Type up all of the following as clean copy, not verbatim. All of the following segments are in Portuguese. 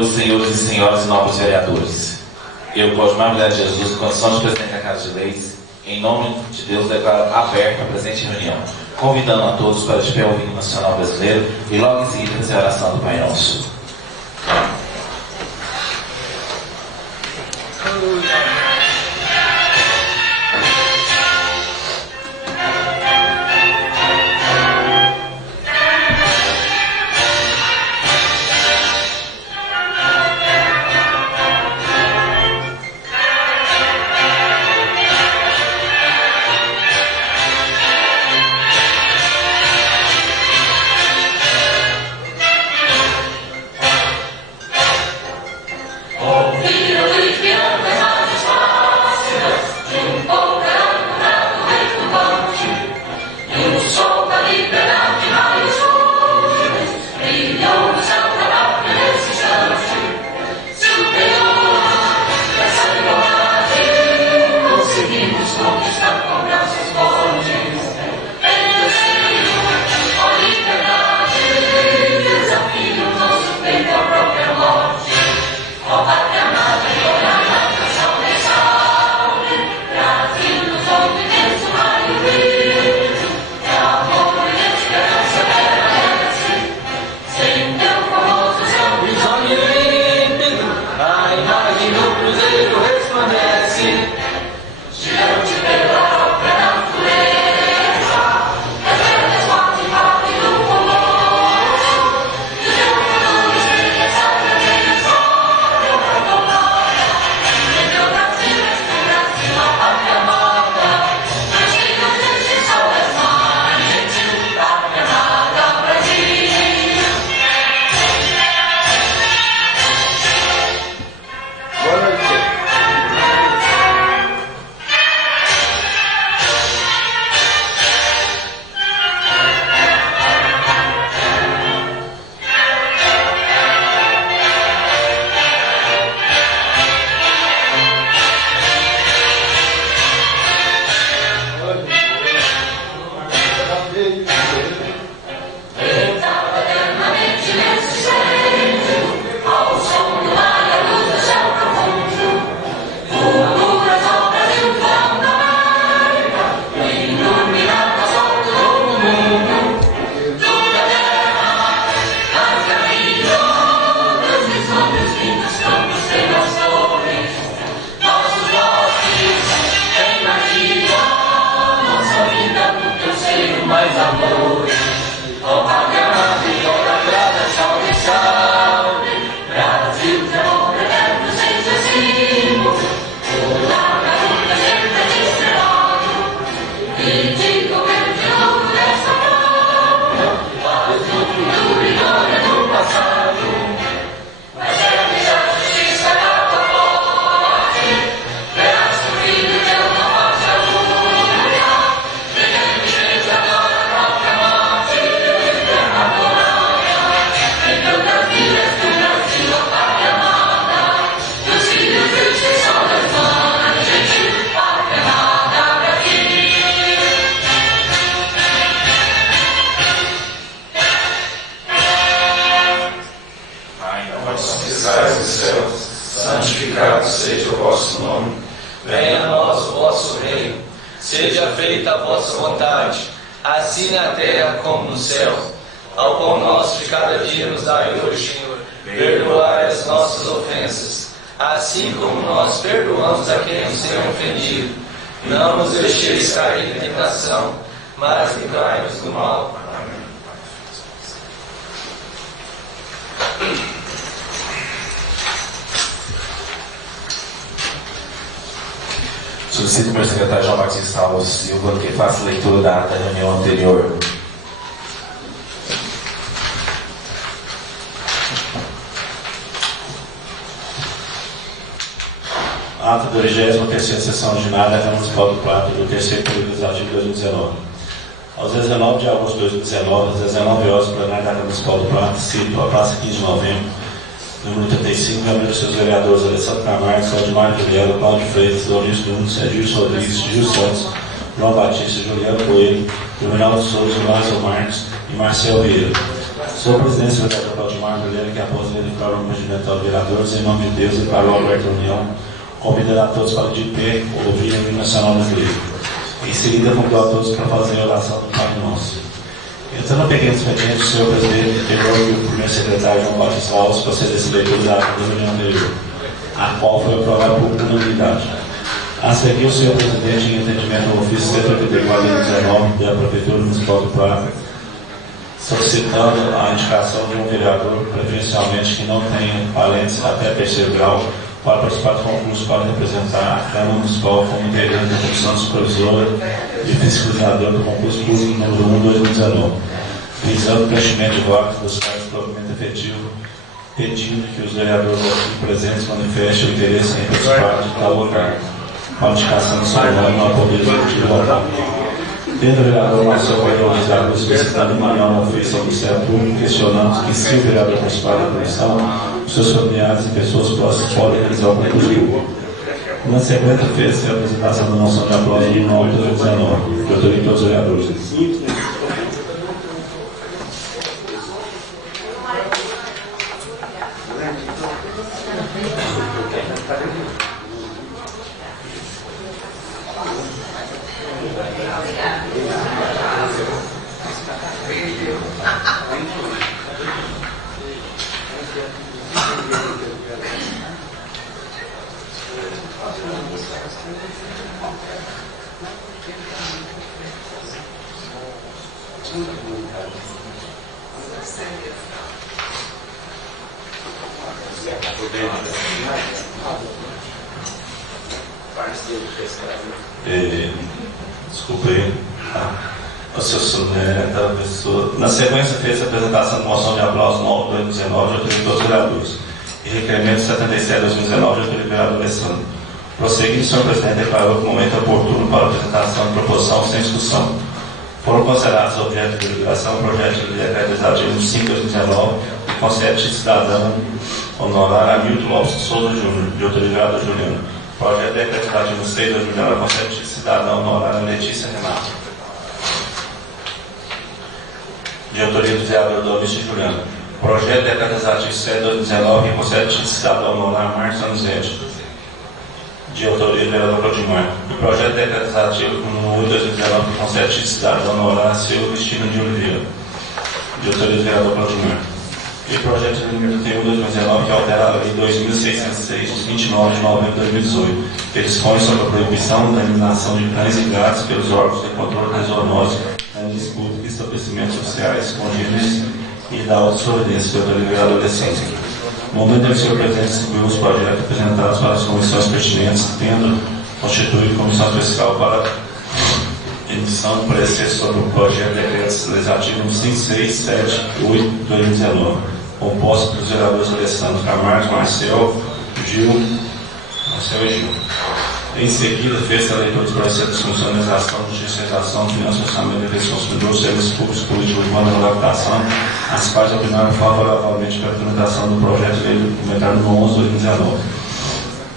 vereadores, senhores e senhoras e nobres vereadores. Eu, Cosmar Milé de Jesus, condição de presidente da Casa de Leis, em nome de Deus, declaro aberta a presente reunião, convidando a todos para de pé o hino nacional brasileiro e logo em seguida fazer a oração do Pai Nosso. Solicito o meu secretário João Martins Salvo Silva que faça leitura da ata da reunião anterior. Ata da 23ª Sessão Ordinária da Câmara Municipal do Prata do terceiro período legislativo de 2019. Aos 19 de agosto de 2019, às 19 horas, o plenário da Câmara Municipal do Prata, sítio a praça 15 de novembro, número 35, reuniu os seus vereadores Alessandro Camargo, Claudimar Vilela, Cláudio Freitas, Laurício Nunes, Edilson Rodrigues, Gil Santos, João Batista, Juliano Coelho, Juvenal Souza, Lázaro Marques e Marcel Vieira. Sob a presidência do vereador Claudimar, Marlene, que após ele declarou o regimental de vereadores, em nome de Deus, declarou aberta a reunião, convidando a todos para de pé ouvir o hino nacional brasileiro. Em seguida, convidou a todos para fazer a oração do Pai Nosso. Entrando no pequeno expediente, o senhor presidente integrou o primeiro secretário João Batista Alves procedesse a leitura da ata da reunião anterior, a qual foi aprovada por unanimidade. A seguir, o senhor presidente, em entendimento ao ofício 184/19 da Prefeitura Municipal do Prata, solicitando a indicação de um vereador, preferencialmente que não tenha parentes até terceiro grau, para participar do concurso para representar a Câmara Municipal como integrante da Comissão Supervisora e Fiscalizadora do concurso público número 1/2019, visando o preenchimento de vagas dos cargos de provimento efetivo, pedindo que os vereadores aqui presentes manifestem o interesse em participar de tal cargo, com a indicação de seu nome ao Poder Executivo local. Tendo o vereador Marcelo Pedro solicitando uma reunião na ofício ao Ministério Público, questionando que se o vereador participar da comissão, os seus familiares e pessoas próximas podem realizar o concurso público. Na sequência, fez-se a apresentação da moção de aplauso do nome de 2019, de autoria de todos os vereadores. Desculpa aí. Na sequência, fez a apresentação de moção de aplauso 9/2019 de autoria de todos os vereadores e requerimento 77/2019 de autoria do vereador Alessandro. Prosseguindo, o senhor presidente declarou que o momento é oportuno para a apresentação de proposição sem discussão. Foram considerados objeto de deliberação o projeto de decreto legislativo 5/2019 que concede cidadão honorário a Milton Lopes de Souza Júnior, de autoria do vereador Juliano. Projeto de decreto legislativo 6/2019 concede cidadão honorário a Letícia Renato, de autoria do vereador Domingos Juliano. Projeto de decreto legislativo 7/2019 que concede cidadão honorário Marcos Anzete, de autoria do vereador Claudimar. O projeto de decreto legislativo número 8/2019 que concede cidadão honorário Silvio Cristina de Oliveira, de autoria do vereador Claudimar. E o projeto de número 31/2019 que altera a lei 2.606 de 29 de novembro de 2018, que dispõe sobre a proibição da eliminação de cães e gatos pelos órgãos de controle da zoonose em disputa de estabelecimentos sociais congêneres e da autossolidência pelo vereador Alessandro. No momento em que o senhor presidente distribuiu os projetos apresentados para as comissões pertinentes, tendo constituído comissão especial para emissão de parecer sobre o projeto de decreto legislativo 5678/2019, composto pelos vereadores Alessandro Camargo, Marcel e Gil. Em seguida, fez a leitura dos processos de funcionalização, judicialização, finanças, orçamento, defesa do consumidor, serviços públicos, políticos, urbana, regulamentação, as partes opinaram favoravelmente pela implementação do projeto de lei documentário número 11/2019,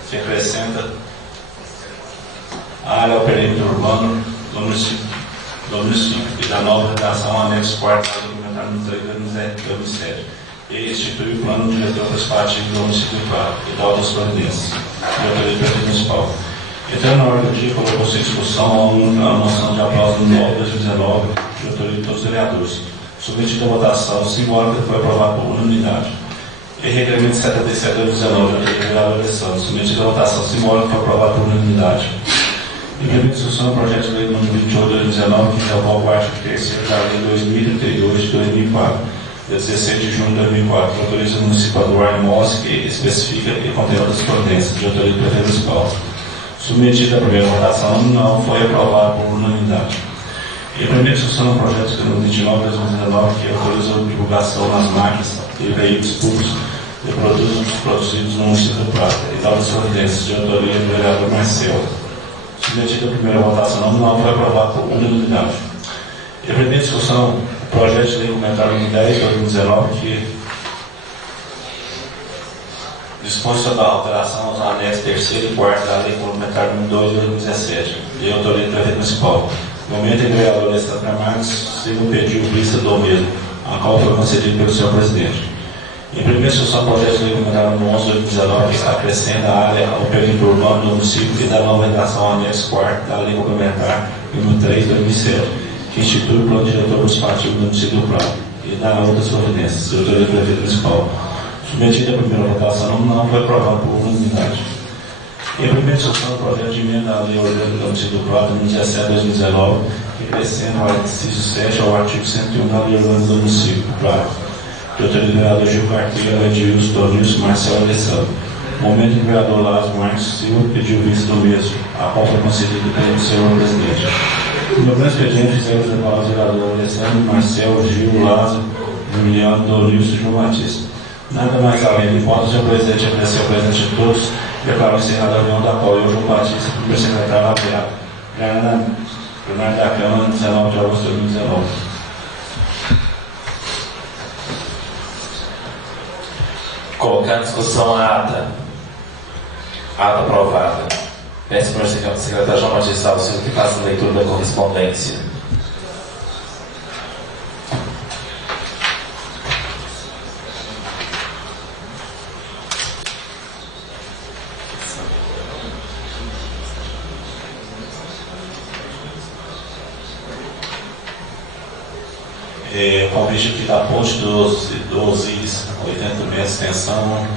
que acrescenta a área ao perímetro urbano do município e da nova redação anexo 4 do documentário número 3/2007 e institui o plano diretor participativo do município de Prata e da outras providências de autoria do prefeito municipal. Entrando na ordem do dia, colocou-se em discussão a moção de aplauso do 9/2019 de autoria de todos os vereadores. Submetida à votação simbólica, foi aprovado por unanimidade. E requerimento 77/2019 de autoria do vereador Alessandro. Submetido à votação simbólica, foi aprovado por unanimidade. Em primeira discussão, o projeto de lei número 28/2019, que revoga o artigo 3º da lei 2032 de 2004, de 16 de junho de 2004, que autoriza o município a doar imóveis que especifica e contém outras providências de autoria do prefeito municipal. Submetida à primeira votação, não foi aprovado por unanimidade. Em primeira discussão, o projeto de lei 29/2019, que autoriza a divulgação nas máquinas e veículos públicos de produtos produzidos no município do Prata e tal das providências de autoria do vereador Marcel. Submetida à primeira votação, não foi aprovado por unanimidade. Em primeira discussão, o projeto de lei documentário número 10/2019, que dispõe sobre a alteração aos anexos 3º e 4º da lei complementar número 2/2017, de autoria do prefeito municipal. No momento em que o vereador Alessandro Camargo se pediu vista do mesmo, a qual foi concedido pelo senhor presidente. Em primeira instrução, o projeto de lei encomendado no 11/2019 acrescenta a área ao perímetro urbano do município e dá nova redação ao anexo 4º da lei complementar número 3/2007, que institui o plano diretor participativo do município do Prado e dá outras providências, diretoria do prefeito municipal. Submetida à primeira votação, não foi aprovado por unanimidade. Em primeira instrução, o projeto de emenda à lei orgânica do município do Prado, número 17/2019, que acrescenta o inciso 7 ao artigo 101 da lei orgânica do município do Prado. De autoria do vereador Gil Carteira, Edilson, Donilson, Marcelo Alessandro. Momento do vereador Lázaro Marques Silva pediu visto do mesmo, a qual foi concedido pelo senhor presidente. No meu expediente, fizemos declarar os vereadores Alessandro, Marcelo, Gil, Lázaro, Juliano, Donilson e João Batista. Nada mais além, enquanto o senhor presidente agradecer ao presidente de todos, declaro encerrada a reunião da qual eu, João Batista, primeiro secretário apoiado. Plenário da Câmara, 19 de agosto de 2019. Colocar em discussão a ata. Ata aprovada. Peço para o secretário João Batista Salvo que faça a leitura da correspondência. Convite aqui da ponte do Osíris, 80 metros de extensão,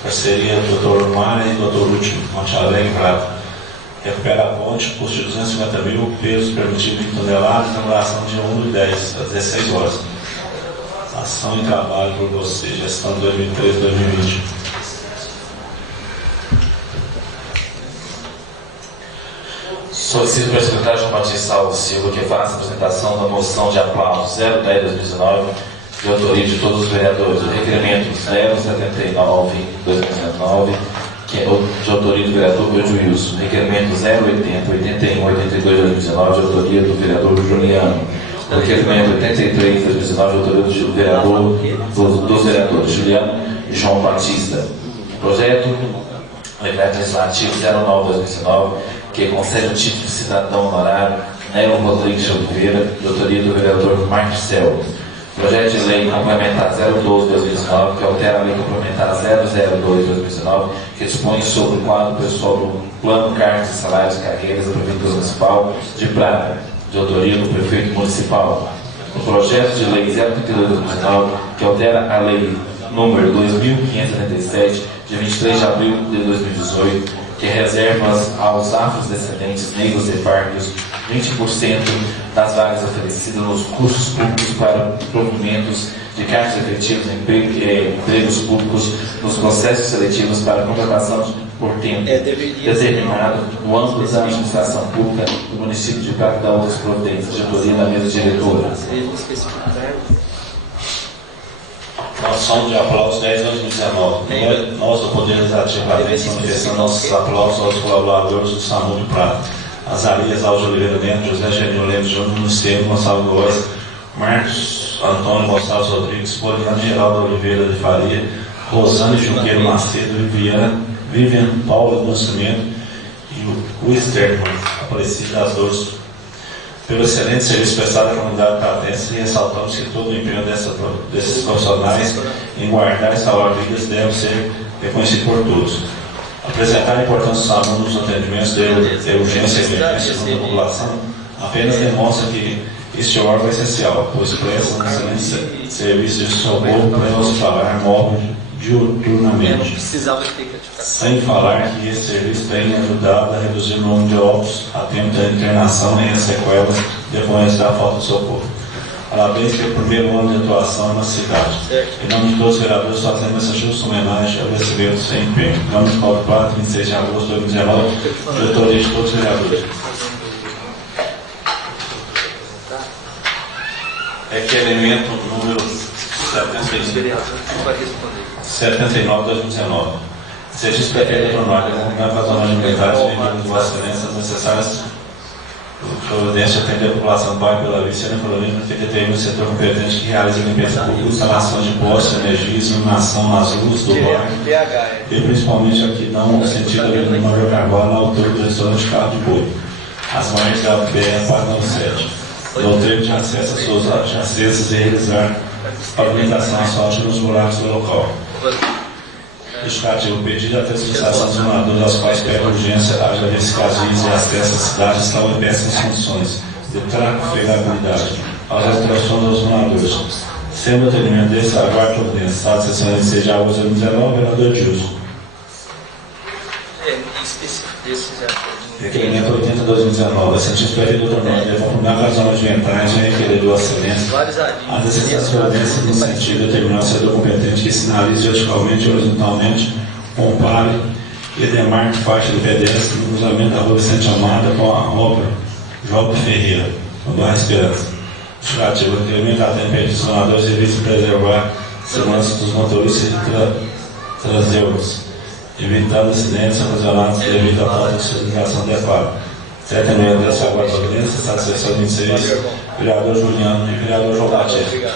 parceria do Dr. Mário e do Dr. Último, Monte Alegre Prata. Recupera a ponte, custo de 250 mil, peso permitido em toneladas, duração de 1/10, às 16 horas. Ação e trabalho por você, gestão 2013-2020. Solicito para o secretário João Batista Salvo Silva que faça a apresentação da moção de aplauso 010/2019, de autoria de todos os vereadores, do requerimento 079/2019, que é de autoria do vereador Pedro Wilson, requerimento 080, 81, 82/2019, de autoria do vereador Juliano, requerimento 83/2019, de autoria do vereador, dos vereadores Juliano e João Batista. Projeto Decreto Legislativo 09/2019, que concede o título de cidadão honorário Nélio Rodrigues de Oliveira, de autoria do vereador Marcel. Projeto de lei complementar 012/2019, que altera a lei complementar 002/2019, que dispõe sobre o quadro pessoal do Plano Cargos e Salários e Carreiras da Prefeitura Municipal de Prata, de autoria do prefeito municipal. O projeto de lei 032/2019, que altera a lei número 2577, de 23 de abril de 2018, que reserva aos afrodescendentes negros e pardos 20% das vagas oferecidas nos cursos públicos para provimentos de cargos efetivos em empregos públicos nos processos seletivos para contratação por tempo determinado no âmbito da administração pública do município de Prata, da outras providências, de autoria da mesa diretora. Moção de aplausos 10/2019. Nós, do Poder Legislativo, manifestamos nossos aplausos aos colaboradores do SAMU de Prata. Azarias Alves Oliveira Neto, José Genil Lemos Júnior, Luciano Gonçalves Góes, Marcos Antônio Gonçalves Rodrigues, Poliana Geraldo Oliveira de Faria, Rosane Junqueiro Macedo, Vivian Paula do Nascimento e o Sterman, Aparecido das Dores. Pelo excelente serviço prestado à comunidade pratense, e ressaltamos que todo o empenho desses profissionais em guardar e salvar vidas deve ser reconhecido por todos. Apresentar a importância do SAMU nos atendimentos de urgência e emergência da população apenas demonstra que este órgão é essencial, pois presta um excelente serviço de socorro para não se falar móvel diuturnamente. Sem falar que esse serviço tem ajudado a reduzir o número de óbitos a tempo da internação e as sequelas decorrentes da falta de socorro. Parabéns pelo primeiro ano de atuação na cidade. Em nome de todos os vereadores, fazemos essa justa homenagem ao recebimento sem empenho. Em nome de Paulo Prata, 26 de agosto de 2019, diretoria de todos os vereadores. Requerimento número 79/2019. Serviço prefeito do Norte, acompanhado com as zonas militares e de Vossa Excelência, necessárias providências atender a população do bairro Bela Vista, sendo coloniza que determina o setor competente que realiza a limpeza pública, instalação de postes, energia, iluminação nas ruas do bairro e principalmente aqui não no sentido da Avenida Major Carvalho, na altura do restaurante Carro de Boi, as margens da BR 497. Do trevo de acesso às suas adjacências e realizar pavimentação asfáltica nos buracos do local. Justificativo, o pedido da fiscalização dos moradores aos quais pede urgência, haja vez que as vias e as peças da cidade estão em péssimas condições de trafegabilidade aos restaurações dos moradores. Sendo o atendimento desse, aguardo providência, estado de sessão de seja a 2019, vereador Dilson. Requerimento 80/2019, assentido pelo vereador Tornado, de confirmar as normas ambientais e requerer do excelência as necessidades providências no sentido de determinar o setor competente que sinalize verticalmente e horizontalmente, compare e demarque faixa de pedestre no cruzamento da rua Vicente Amada com a obra João Ferreira, no bairro Esperança. Justificativo, requerimento atende a sonadores e visa preservar a segurança dos motoristas e transeuntes, evitando acidentes ocasionados devido à falta de sinalização adequada. 7 de novembro dessa agora providência, está a sessão 26, vereador Juliano e vereador João Batista.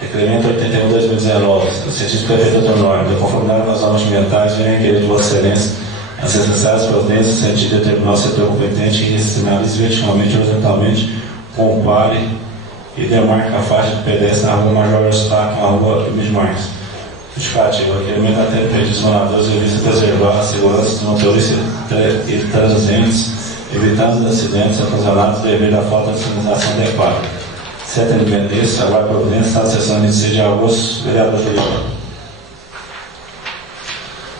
Requerimento 81/2019, no sentido do prefeito do Norte, de conformidade com as normas ambientais, vem requerer de Vossa Excelência as necessárias providências no sentido de determinar o setor competente que sinalize verticalmente e horizontalmente, compare e demarque a faixa de pedestre na rua Major Eustáquio, na rua Emílio Marques. Justificativo, o requerimento atende pedidos moradores e visa preservar a segurança dos motoristas e transeuntes, evitando acidentes ocasionados devido à falta de sinalização adequada. 7 de novembro, aguardo providência, está a sessão de 26 de agosto, vereador Juliano.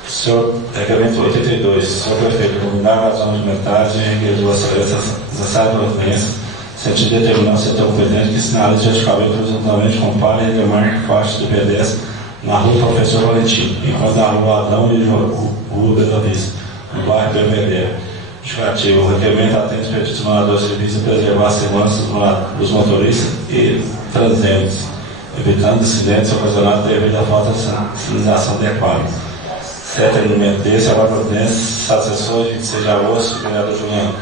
Senhor, requerimento 82, senhor prefeito, combinado as normas ambientais e requerer de Vossa Excelência as necessárias providências, no sentido de determinar o setor competente que sinalize verticalmente e horizontalmente, compare e demarque faixa de pedestre na rua Professor Valentim, enquanto na rua Adão e rua Bela Vista, no bairro Belvedere. Justificativo, o requerimento atende os pedidos moradores de visa preservar a segurança dos motoristas e transeuntes, evitando acidentes ocasionados devido à falta de sinalização adequada. 7 de novembro desse, agora providência, assessor de 26 de agosto, vereador Juliano.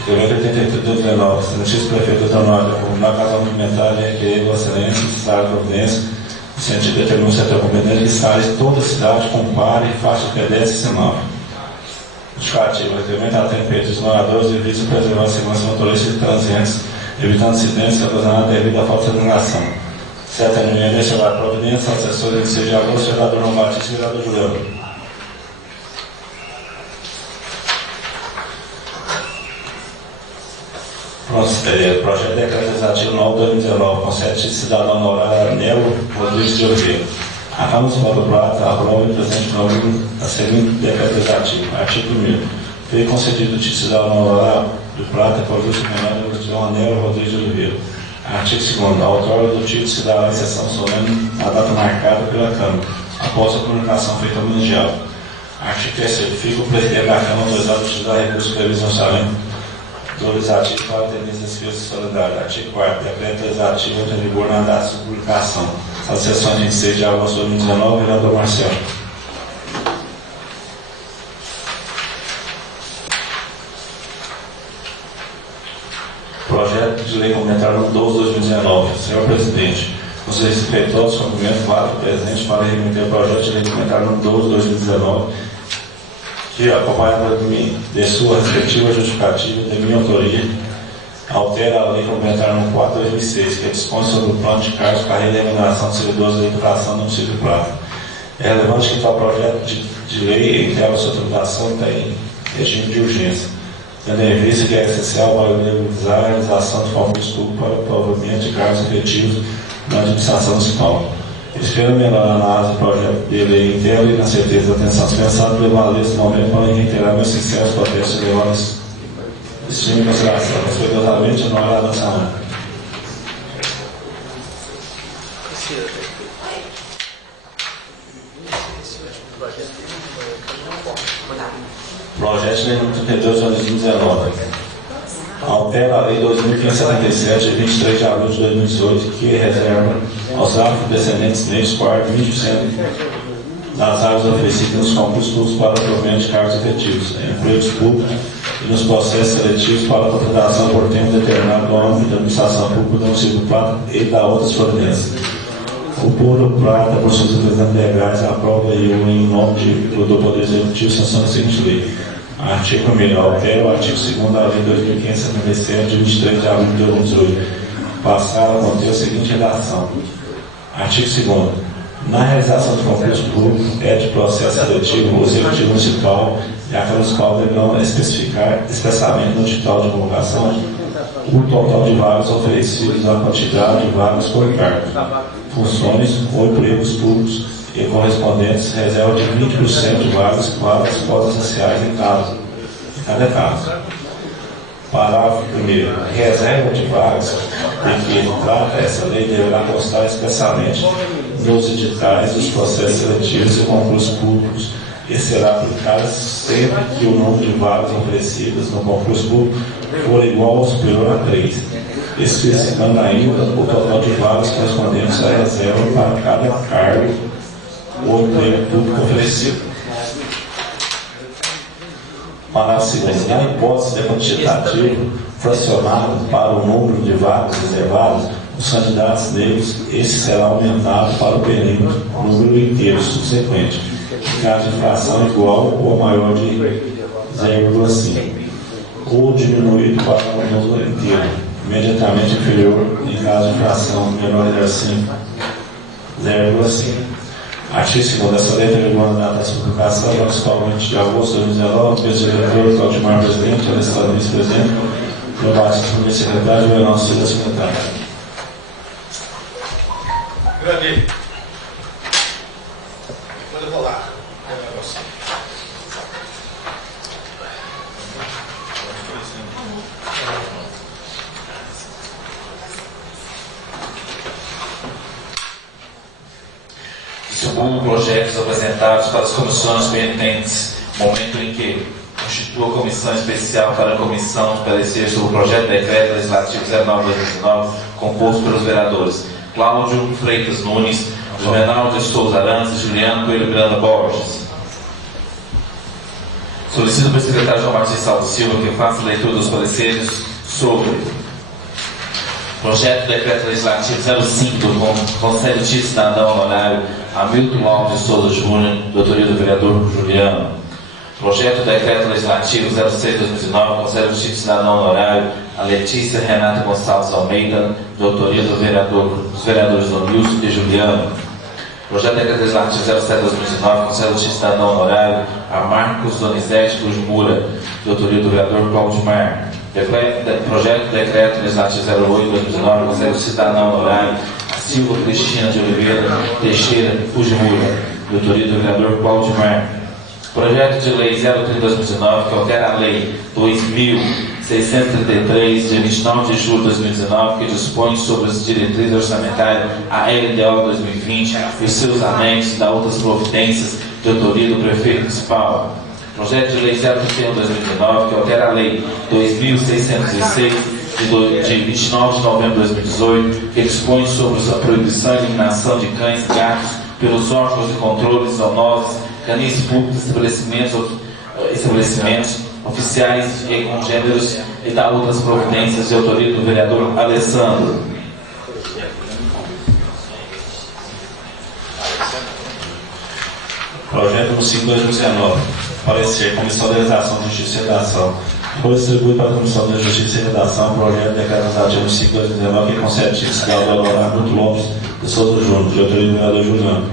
Requerimento 83/2019, notícia do prefeito do Norte, comunicar a casa alimentar e requerer Vossa Excelência, necessária providência, no sentido de determinar o setor competente que sinalize toda a cidade, compare, faixa de pedestre e semáforo. Justificativo, requerimento atende pedidos dos moradores e visa preservar a segurança dos motoristas e transeuntes, evitando acidentes ocasionados devido à falta de iluminação. 7 de novembro, deixa lá a providência, assessor de 26 de agosto, vereador João Batista e vereador Juliano. Projeto de decreto legislativo 9/2019, concede cidadão honorário Nelo Rodrigues de Oliveira. A Câmara Municipal do Prata aprova o presente nome a seguinte decreto legislativo. Artigo 1º. Foi concedido o cidadão honorário do Prata por Augusto Menor de João Nelo Rodrigues de Oliveira. Artigo 2º. A outorga do título se dará em sessão solene na data marcada pela Câmara, após a comunicação feita ao Mundial. Artigo 3º. Fica o presidente da Câmara autorizado a utilizar recursos previstos no orçamento do legislativo para atender as despesas de solidariedade. Artigo 4º. Decreto legislativo entra em vigor na data de publicação. A sessão de 26 de agosto de 2019, vereador Marcelo. Projeto de lei complementar número 12/2019. Senhor presidente, os respeitosos cumprimentos válido presente para remeter o projeto de lei complementar número 12/2019, que, acompanhado de sua respectiva justificativa de minha autoria, altera a lei complementar número 4/2006, que dispõe sobre o plano de cargos, carreira e remuneração de servidores da educação no município de Prata. É relevante que tal projeto de lei integra sua tramitação em regime de urgência, tendo em vista que é essencial para viabilizar a realização de concurso público para o provimento de cargos efetivos na administração municipal. Espero melhor a análise do projeto de lei inteiro e na certeza da atenção dispensada, levar esse momento para reiterar meus sinceros protestos e levar esse time em consideração. Respeitosamente, não há avançar. Projeto de lei número 32/2019. Altera a lei 2.577, de 23 de abril de 2018, que reserva aos afrodescendentes negros 20% das áreas oferecidas nos concursos públicos para o provimento de cargos efetivos, em empregos públicos e nos processos seletivos para a contratação por tempo determinado no âmbito da administração pública do município do Prata e da outras providências. O Puro Prata, por seus representantes legais, aprova e eu, em nome do Poder Executivo, sanciona a seguinte lei. Artigo 1º. Altera o artigo 2º da Lei 2.577, de 23 de abril de 2018. Passar a conter a seguinte redação. Artigo 2º. Na realização do concurso público, é de processo seletivo, o Executivo Municipal e a Câmara Municipal deverão especificar expressamente no edital de convocação o total de vagas oferecidas, a quantidade de vagas por cargo, funções ou empregos públicos e correspondentes reserva de 20% de vagas para as cotas sociais em cada caso. Parágrafo 1º. Reserva de vagas de que trata essa lei deverá constar expressamente nos editais dos processos seletivos e concursos públicos e será aplicada sempre que o número de vagas oferecidas no concurso público for igual ou superior a 3, especificando ainda o total de vagas correspondentes à reserva para cada cargo ou emprego público oferecido. Parágrafo 2º. Na hipótese de quantitativo fracionado para o número de vagas reservadas, os candidatos negros, esse será aumentado para o período número inteiro subsequente, em caso de fração igual ou maior de 0,5, ou diminuído para o número inteiro, imediatamente inferior, em caso de fração menor de 0,5. Artigo 2º. Essa lei tem regulado a sua publicação no Municipal 20 de agosto de 2019, pelo diretor, Claudimar presidente, Alessandro vice-presidente, João Batista, primeiro secretário, e o nosso segundo secretário. Grande. Depois eu vou lá. Distribuo projetos apresentados para as comissões pertinentes, momento em que constitua a comissão especial para a comissão de parecer sobre o projeto de decreto legislativo 09/2019, composto pelos vereadores Cláudio Freitas Nunes, Juvenal de Souza Arantes e Juliano Coelho Miranda Borges. Solicito para o secretário João Batista Salvo Silva que faça a leitura dos pareceres sobre projeto de decreto legislativo 05 do Conselho de Cidadão Honorário Hamilton Alves de Souza Júnior, de autoria do vereador Juliano. Projeto de decreto legislativo 06/2019, Conselho de Cidadão Honorário a Letícia Renata Gonçalves Almeida, de autoria dos vereadores Donilson e Juliano. Projeto de decreto legislativo 07/2019, Conselho de Cidadão Honorário a Marcos Donizete Cruz Moura, de autoria do vereador Claudimar. Projeto de decreto legislativo 08/2019, Conselho de Cidadão Honorário a Silva Cristina de Oliveira Teixeira Fujimura, de autoria do vereador Claudimar. Projeto de lei 03/2019, que altera a lei 2633, de 29 de julho de 2019, que dispõe sobre as diretrizes orçamentárias, a LDO 2020 e os seus anexos, da outras providências, de autoria do prefeito municipal. Projeto de lei 031/2019, que altera a lei 2616, de 29 de novembro de 2018, que dispõe sobre a proibição e eliminação de cães e gatos pelos órgãos de controle zoonoses, canis públicos, estabelecimentos oficiais e congêneros e da outras providências, de autoria do vereador Alessandro. Projeto número 5/2019. Parecer. Comissão de Legislação, Justiça e Redação. Foi distribuído para a Comissão de Justiça e Redação o projeto de decreto legislativo 5/2019 que concede título ao Leonardo Bruto Lopes de Souza Júnior, de autoria do vereador Juliano,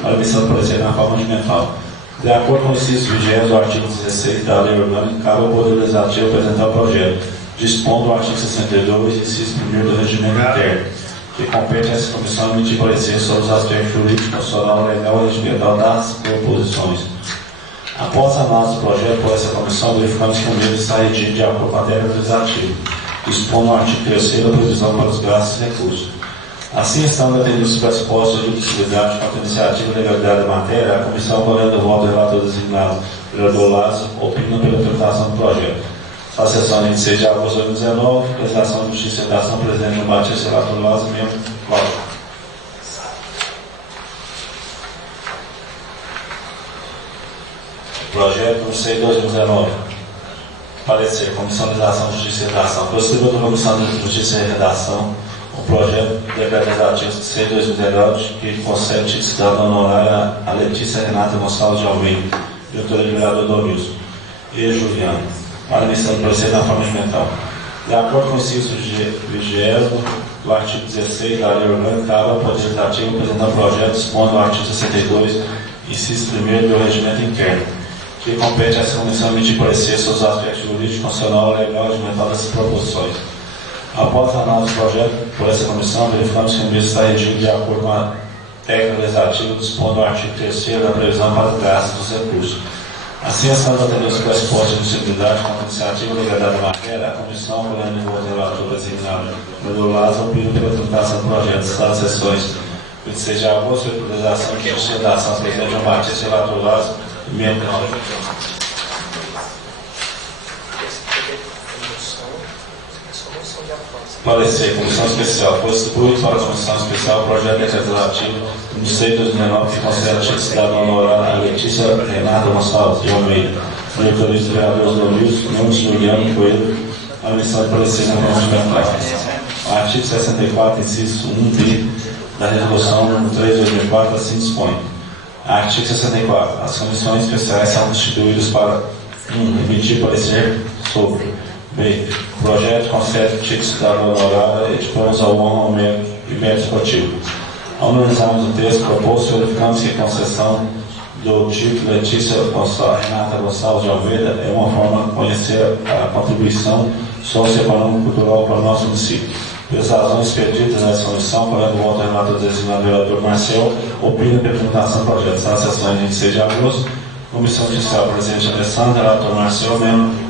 para a emissão de parecer na forma regimental. De acordo com o inciso 20º do artigo 16 da Lei Orgânica, cabe ao Poder Legislativo apresentar o projeto, dispondo o artigo 62, inciso 1º do Regimento Interno, que compete a essa comissão emitir parecer sobre os aspectos jurídicos, constitucional, legal e regimental das proposições. Após a análise do projeto por essa comissão, verificamos que o mesmo está redigido de acordo com a regra legislativa, dispondo o artigo 3º a previsão para os gastos e recursos. Assim, estando atendidos os pressupostos de utilidade quanto à iniciativa e legalidade da matéria, a comissão, valendo o voto do relator designado, vereador Lázaro, opina pela implementação do projeto. A sessão de 26 de agosto de 2019, legislação de Justiça e Redação, presidente João Batista, relator Lázaro, membro Cláudio. Projeto número 6/2019. Parecer. Comissão de Legislação, Justiça e Redação. Procedimento da Comissão de Justiça e Redação. O projeto de decreto legislativo 6/2019, que concede título de cidadão honorário a Letícia Renata Gonçalves de Almeida, diretora do vereador Donilson. e Juliano, para a missão de parecer na forma mental. De acordo com o inciso 20º do artigo 16 da Lei Orgânica, cabe ao Poder Legislativo apresentar projetos expondo o artigo 62, inciso 1º do Regimento Interno, que compete a essa comissão emitir parecer sobre os aspectos jurídico, constitucional, legal e mental dessas proposições. Após a análise do projeto por essa comissão, verificamos que o mesmo está redigido de acordo com a técnica legislativa dispondo o artigo 3º da previsão para o gasto dos recursos. Assim, estando atendidos com a exposta de possibilidade com a iniciativa legada da matéria, a comissão, por meio do relator designado pelo Lázaro, opina pela tramitação do projeto de Estado de Sessões 26 de agosto, autorização de justiça da ação presidente João Batista, relator Lázaro e membro da parecer, Comissão Especial. Foi distribuído para a Comissão Especial o projeto legislativo no 6 de 2019 que concede a título de cidadão honorário a Letícia Renata Gonçalves de Almeida, diretoria dos vereadores do Luiz, Nunes Juliano Coelho, a missão de parecer na forma de mercado. O artigo 64, inciso 1b da Resolução nº 3 de 2004, assim dispõe. Artigo 64. As comissões especiais são constituídas para 1. Emitir parecer sobre B. Projeto concede título de cidadão honorário e dispõe ao honra e mérito esportivo. Ao analisarmos o texto proposto, verificamos que a concessão do título Letícia Renata Gonçalves de Almeida é uma forma de conhecer a contribuição socioeconômico-cultural para o nosso município. Pelas razões pedidas nessa comissão, falando o voto relator designado vereador Marcel, opina pela implementação do projeto. Está na sessão de 26 de agosto. Comissão Especial, presidente Alessandro, relator Marcel, membro.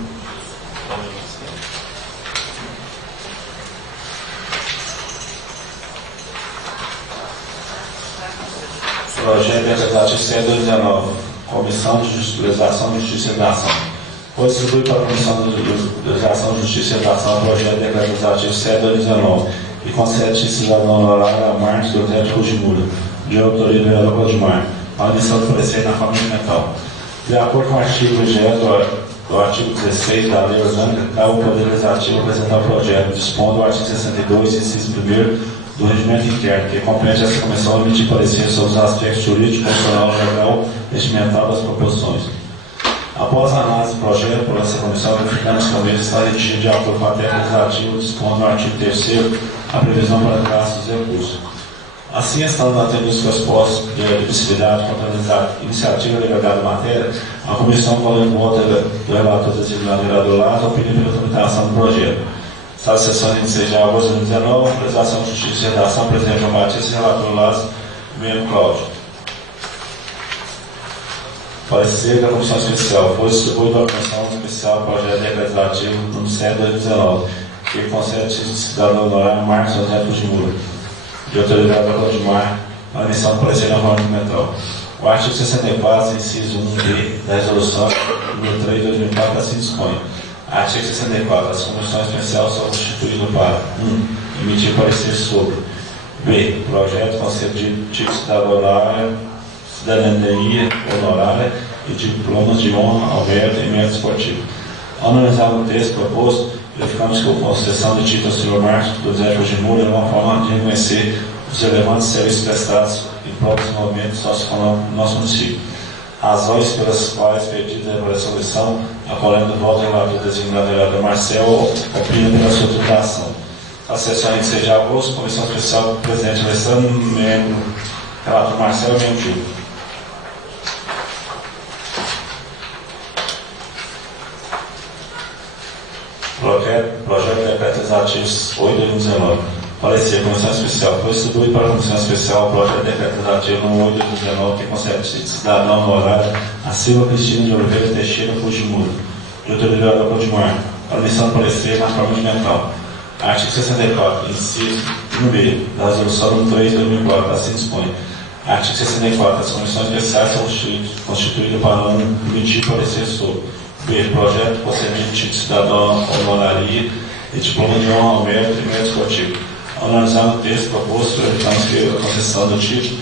Projeto legislativo 119, Comissão de Legislação, Justiça e Redação. Foi distribuído para a Comissão de Legislação, Justiça e Redação o projeto legislativo 119, que concede título de cidadão honorário a Marcos do Teto Fujimura, de autoria do vereador Codimar, para a missão de parecer na forma mental. De acordo com o artigo 20º do artigo 16 da Lei Orgânica, cabe ao Poder Legislativo apresentar o projeto, dispondo o artigo 62, inciso 1º do Regimento Interno, que compete a essa comissão a emitir parecer sobre os aspectos jurídico, constitucional, legal e regimental das proposições. Após a análise do projeto por essa comissão, verificamos que o mesmo está redigido de acordo com a técnica legislativa, dispondo no artigo 3º a previsão para o gasto dos recursos. Assim, estando atendidos com as postos de admissibilidade contra a iniciativa legada à matéria, a comissão, valendo o voto do relator designado vereador Lázaro, opina pela tramitação do projeto. Está a sessão de 26 de agosto de 2019, Legislação de Justiça e Redação, presidente João Batista, relator Lázaro e membro Cláudio. Parecer da Comissão Especial. Foi distribuído à Comissão Especial o projeto legislativo número 7 de 2019, que concede título de cidadão honorário Marcos José Fujimura, de autoridade da Codimar, a emissão do parecer na forma documental. O artigo 64, inciso 1b da Resolução número 3 de 2004, assim dispõe. Artigo 64. As comissões especiais são constituídas para 1. Emitir parecer sobre B. Projeto concedido título de cidadão honorário, cidadania honorária e diplomas de honra ao mérito e mérito esportivo. Ao analisar o texto proposto, verificamos que a concessão de título ao Sr. Marcos do Zé Fujimura é uma forma de reconhecer os relevantes serviços prestados em próprios desenvolvimento socioeconômico do nosso município. Razões pelas quais pedidas por essa comissão, acolhendo o voto do relator designado vereador Marcel, opina pela sua tramitação. A sessão em 6 de agosto, Comissão Especial, presidente Alessandro, membro relator Marcel e membro Gil. Projeto de decreto legislativo 8 de 2019. Parecer, Comissão Especial. Foi distribuído para a Comissão Especial o projeto de decreto legislativo número 8 de 2019, que concede título de cidadão honorário a Silva Cristina de Oliveira Teixeira Fujimura, de autoridade da Codimar, para a missão de parecer na forma de mental. Artigo 64, inciso 1b da Resolução número 3 de 2004, assim dispõe. Artigo 64. As comissões especiais são constituídas para não emitir parecer sobre B. Projeto concedendo título de cidadão honoraria e diploma de honra ao mérito e mérito esportivo. Ao analisar o texto proposto, verificamos que a concessão do título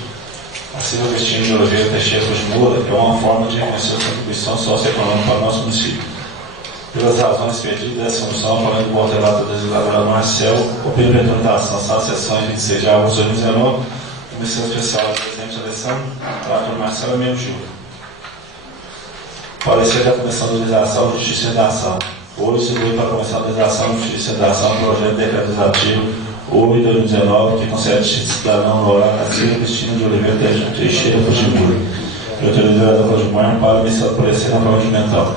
a Silva Cristina de Oliveira Teixeira Fujimura é uma forma de reconhecer a contribuição socioeconômica para o nosso município. Pelas razões pedidas dessa comissão, falando do voto relator designado Marcel, opina pela tramitação da sessão em 26 de agosto de 2019, Comissão Especial do presidente Alessandro, relator Marcel e membro Gil. Parecer da Comissão de Legislação, Justiça e Redação. Hoje se veio para a Comissão de Legislação, Justiça e Redação o projeto de decreto legislativo 8/2019, que concede cidadão rural a Silvia Cristina de Oliveira Teixeira Fujimura. Eu tenho liderado o Fujimura para emissão de parecer na prova mental.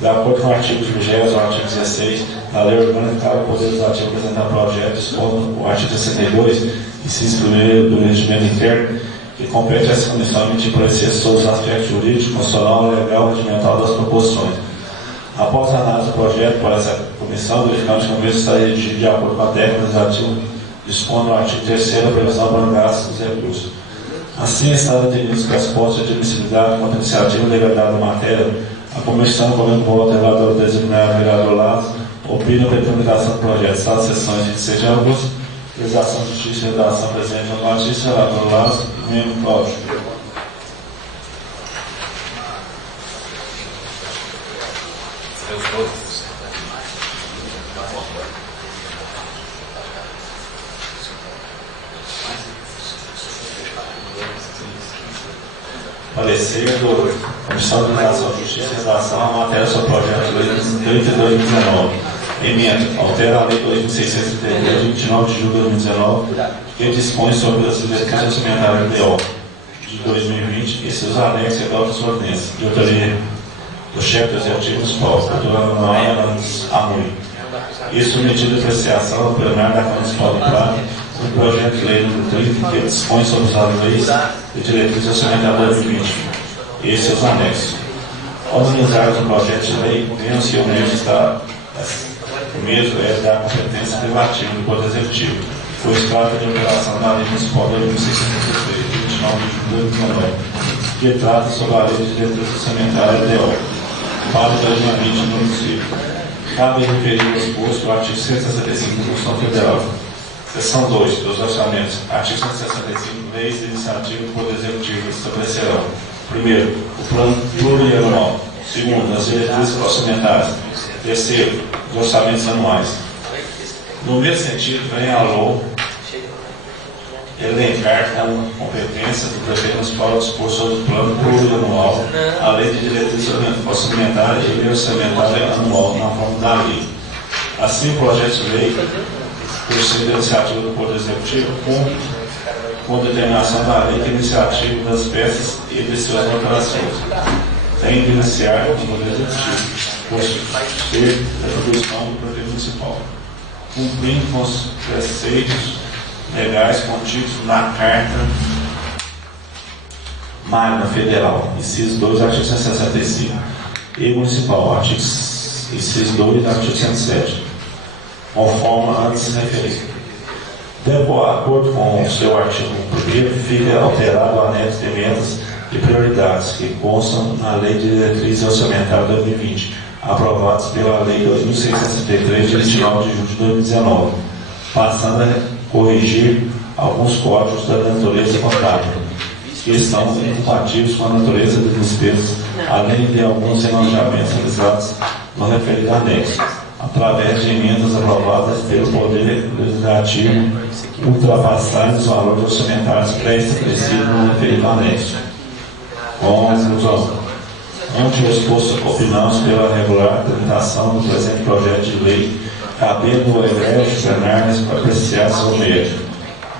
De acordo com o artigo 20 ou artigo 16 da Lei Orgânica, cabe ao Poder Legislativo apresentar projetos, expondo o artigo 62, inciso 1º do regimento interno, que compete a essa comissão emitir parecer sobre os aspectos jurídicos, constitucional, legal e regimental das proposições. Após a análise do projeto para essa comissão, o original de convênio está redigido de acordo com a técnica legislativa, dispondo no artigo 3º a previsão para o gasto dos recursos. Assim, estado entendidos que as postas de admissibilidade contra a iniciativa e legalidade da matéria, a comissão, quando volta a relator designado vereador Lazo, opina pela tramitação do projeto. Estado de sessões 26 de agosto, legislação de justiça e redação presidente João Batista, relator Lazo e membro Cláudio. Parecer da Comissão de Legislação, Justiça e Redação a matéria sobre o projeto de lei 32/2019. Emenda, altera a lei 2.633, de 29 de julho de 2019, que dispõe sobre as diretrizes orçamentárias DO de 2020 e seus anexos e outras ordens, de autoria do chefe do executivo municipal, doutora Noia Amui. Isso submetido à apreciação ao plenário da Câmara Municipal do Prado, o projeto de lei número 30, que dispõe sobre as leis e diretrizes orçamentárias 2020 e seus anexos. Ao analisar o projeto de lei, vemos que o mesmo é da competência privativa do Poder Executivo, pois trata de operação da Lei Municipal 2663, de 29 de 2019, que trata sobre a Lei de Diretrizes Orçamentárias DO, para 2020 no município. Cabe referir ao exposto o artigo 165 da Constituição Federal. Seção 2 dos orçamentos. Artigo 165. Leis de iniciativa do Poder Executivo estabelecerão: primeiro, o plano plurianual; segundo, as diretrizes orçamentárias; terceiro, os orçamentos anuais. No mesmo sentido, vem a LOA elencar como competência do prefeito municipal dispor sobre o plano plurianual, a lei de diretrizes orçamentárias e lei orçamentária anual na forma da lei. Assim, o projeto de lei, por ser da iniciativa do Poder Executivo, com determinação da lei que é iniciativa das peças e de suas alterações, tem de iniciar o Poder Executivo, por ser da produção do prefeito municipal, cumprindo com os preceitos legais contidos na Carta Magna Federal, inciso 2, artigo 165, e municipal, inciso 2, artigo 107, conforme antes referido. De acordo com o seu artigo 1º, fica alterado o anexo de emendas e prioridades que constam na Lei de Diretrizes Orçamentárias 2020, aprovados pela Lei 2663, de 29 de julho de 2019, passando a corrigir alguns códigos da natureza contábil, que estão incompatíveis com a natureza das despesas, além de alguns remanejamentos realizados no referido anexo, através de emendas aprovadas pelo Poder Legislativo, ultrapassarem os valores orçamentários pré-estabelecidos no referido anexo. Conclusão. Ante o exposto, opinamos pela regular tramitação do presente projeto de lei, cabendo ao egrégio plenário para apreciar seu mérito,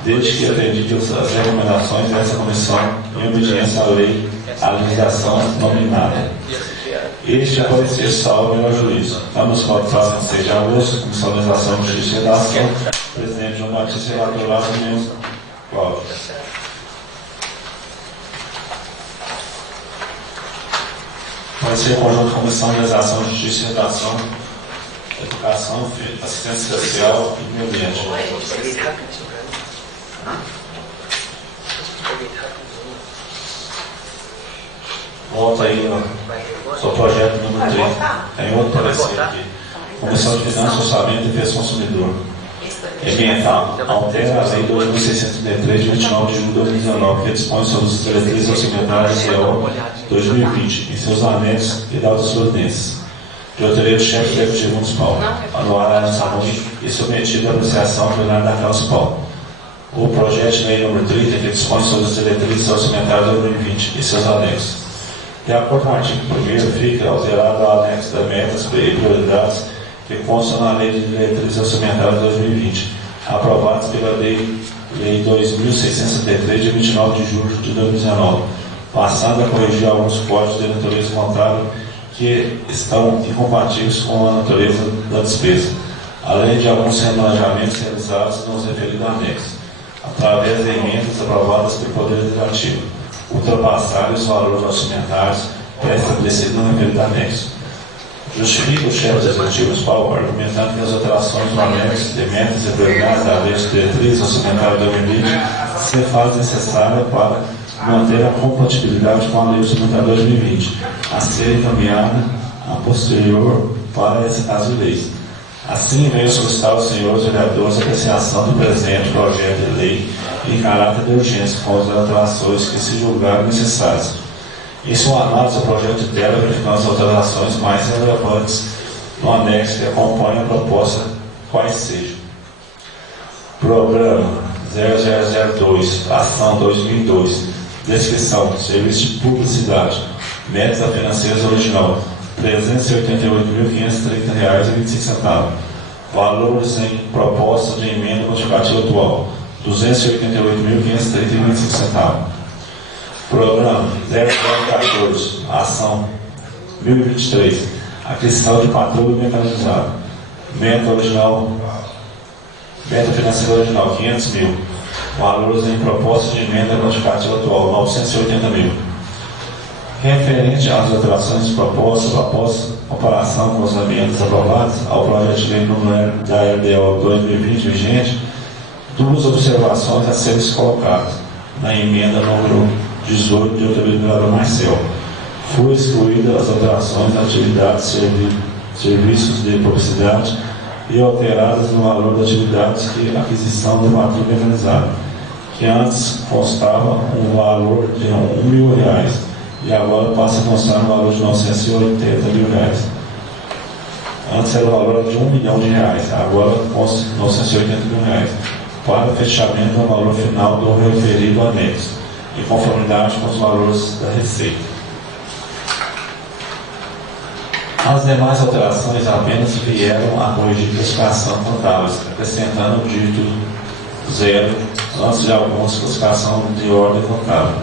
desde que atendidas as recomendações dessa comissão em obediência à lei, à legislação nominada. Este é parecer salvo e melhor juízo. Estamos com a praça de 6 de agosto, Comissão de Legislação, Justiça e Redação, presidente João Batista, relator Lazo e membro Cláudio. Parecer conjunto Comissão de Legislação, Justiça e Redação, Educação, Assistência Social e Meio Ambiente. Volta aí no seu projeto número 30. Tem outro parecer aqui. Comissão de Finanças, Orçamento e Defesa do Consumidor. Emenda, altera a Lei 2.633, de 29 de julho de 2019, que dispõe sobre as diretrizes orçamentárias DO 2020 em seus anexos e dá as suas ordens. De autoria do chefe do Executivo Municipal, Anuário Samui, e submetido à apreciação plenária da Câmara Municipal. O projeto de lei número 30, que dispõe sobre as diretrizes orçamentárias de 2020 e seus anexos. De acordo com o artigo 1º, fica alterado o anexo das metas e prioridades que constam na Lei de Diretrizes Orçamentárias de 2020, aprovadas pela Lei 2.673, de 29 de julho de 2019, passando a corrigir alguns códigos de natureza contábil que estão incompatíveis com a natureza da despesa, além de alguns remanejamentos realizados nos referidos anexos, através de emendas aprovadas pelo Poder Legislativo, ultrapassarem os valores orçamentários pré-estabelecidos no referido anexo. Justifica o chefe do Executivo Municipal argumentando que as alterações no anexo de metas e prioridades da Lei de Diretrizes Orçamentárias de 2020 se faz necessária para manter a compatibilidade com a Lei Orçamentária de 2020, a ser encaminhada a posterior para esse caso de leis. Assim, venho solicitar aos senhores vereadores a apreciação do presente projeto de lei em caráter de urgência, com as alterações que se julgarem necessárias. Em sua análise, o projeto de tela verificando as alterações mais relevantes no anexo que acompanha a proposta, quais sejam: Programa 0002, Ação 2002, Descrição, Serviço de Publicidade, Meta Financeiros Original, R$ 388.530,25. Valores em proposta de emenda modificativa atual, R$ 288.530,25. Programa 0014, Ação 2023, Aquisição de Patrulha Mecanizada, Meta Financeira Original, R$ 500.000. Valores em proposta de emenda modificativa atual, R$ 980.000. Referente às alterações propostas após comparação com as emendas aprovadas ao projeto de lei número da LDO 2020 vigente, duas observações a serem colocadas na emenda número 18 de outro vereador Marcel. Foi excluída as alterações na atividade serviços de publicidade e alteradas no valor das atividades de aquisição de patrulha mecanizada, que antes constava um valor de R$1.000 e agora passa a constar um valor de R$980.000. Antes era o valor de R$1 milhão, agora consta R$980.000, para fechamento do valor final do referido anexo, em conformidade com os valores da Receita. As demais alterações apenas vieram a corrigir a classificação contábil, acrescentando o dígito 0 antes de algumas classificação de ordem contábil.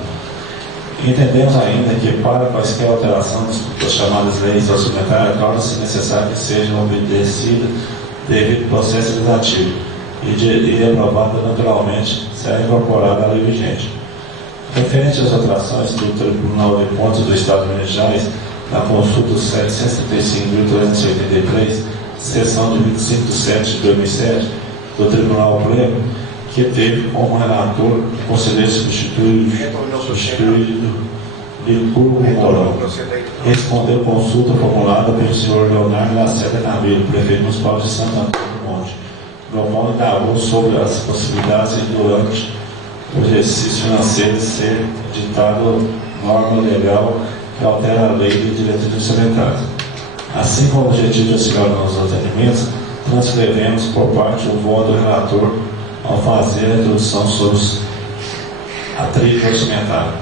Entendemos ainda que para quaisquer alteração das chamadas leis orçamentárias, torna-se necessário que sejam obedecidas devido ao processo legislativo e aprovada naturalmente, será incorporada à lei vigente. Referente às alterações do Tribunal de Contas do Estado de Minas Gerais, na consulta 735.383, sessão de 25 de 7 de 2007, do Tribunal Pleno, que teve como relator o conselheiro substituído Licurgo Mourão. Respondeu consulta formulada pelo senhor Leonardo Lacerda Camilo, prefeito municipal de Santo Antônio do Monte, no qual indagou sobre as possibilidades de, durante o exercício financeiro, ser ditado norma legal que altera a lei de diretrizes orçamentárias. Assim como o objetivo de auxiliar nos atendimentos, transcrevemos por parte do voto do relator ao fazer a introdução sobre a trilha orçamentária.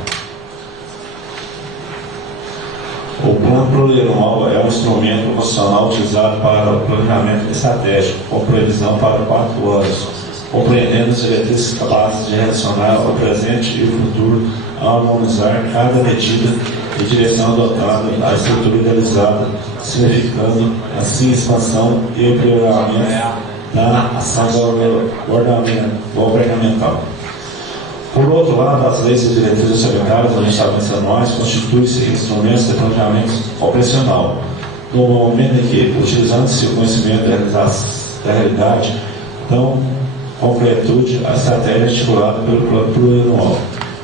O plano plurianual é um instrumento constitucional utilizado para o planejamento estratégico, com previsão para 4 anos, compreendendo as diretrizes capazes de relacionar o presente e o futuro ao harmonizar cada medida e direção adotada à estrutura idealizada, significando assim expansão e aprimoramento da ação governamental. Por outro lado, as leis e diretrizes orçamentárias dos orçamentos anuais constituem-se instrumentos de planejamento operacional, no momento em que, utilizando-se o conhecimento da realidade, dão concretude à estratégia articulada pelo plano plurianual,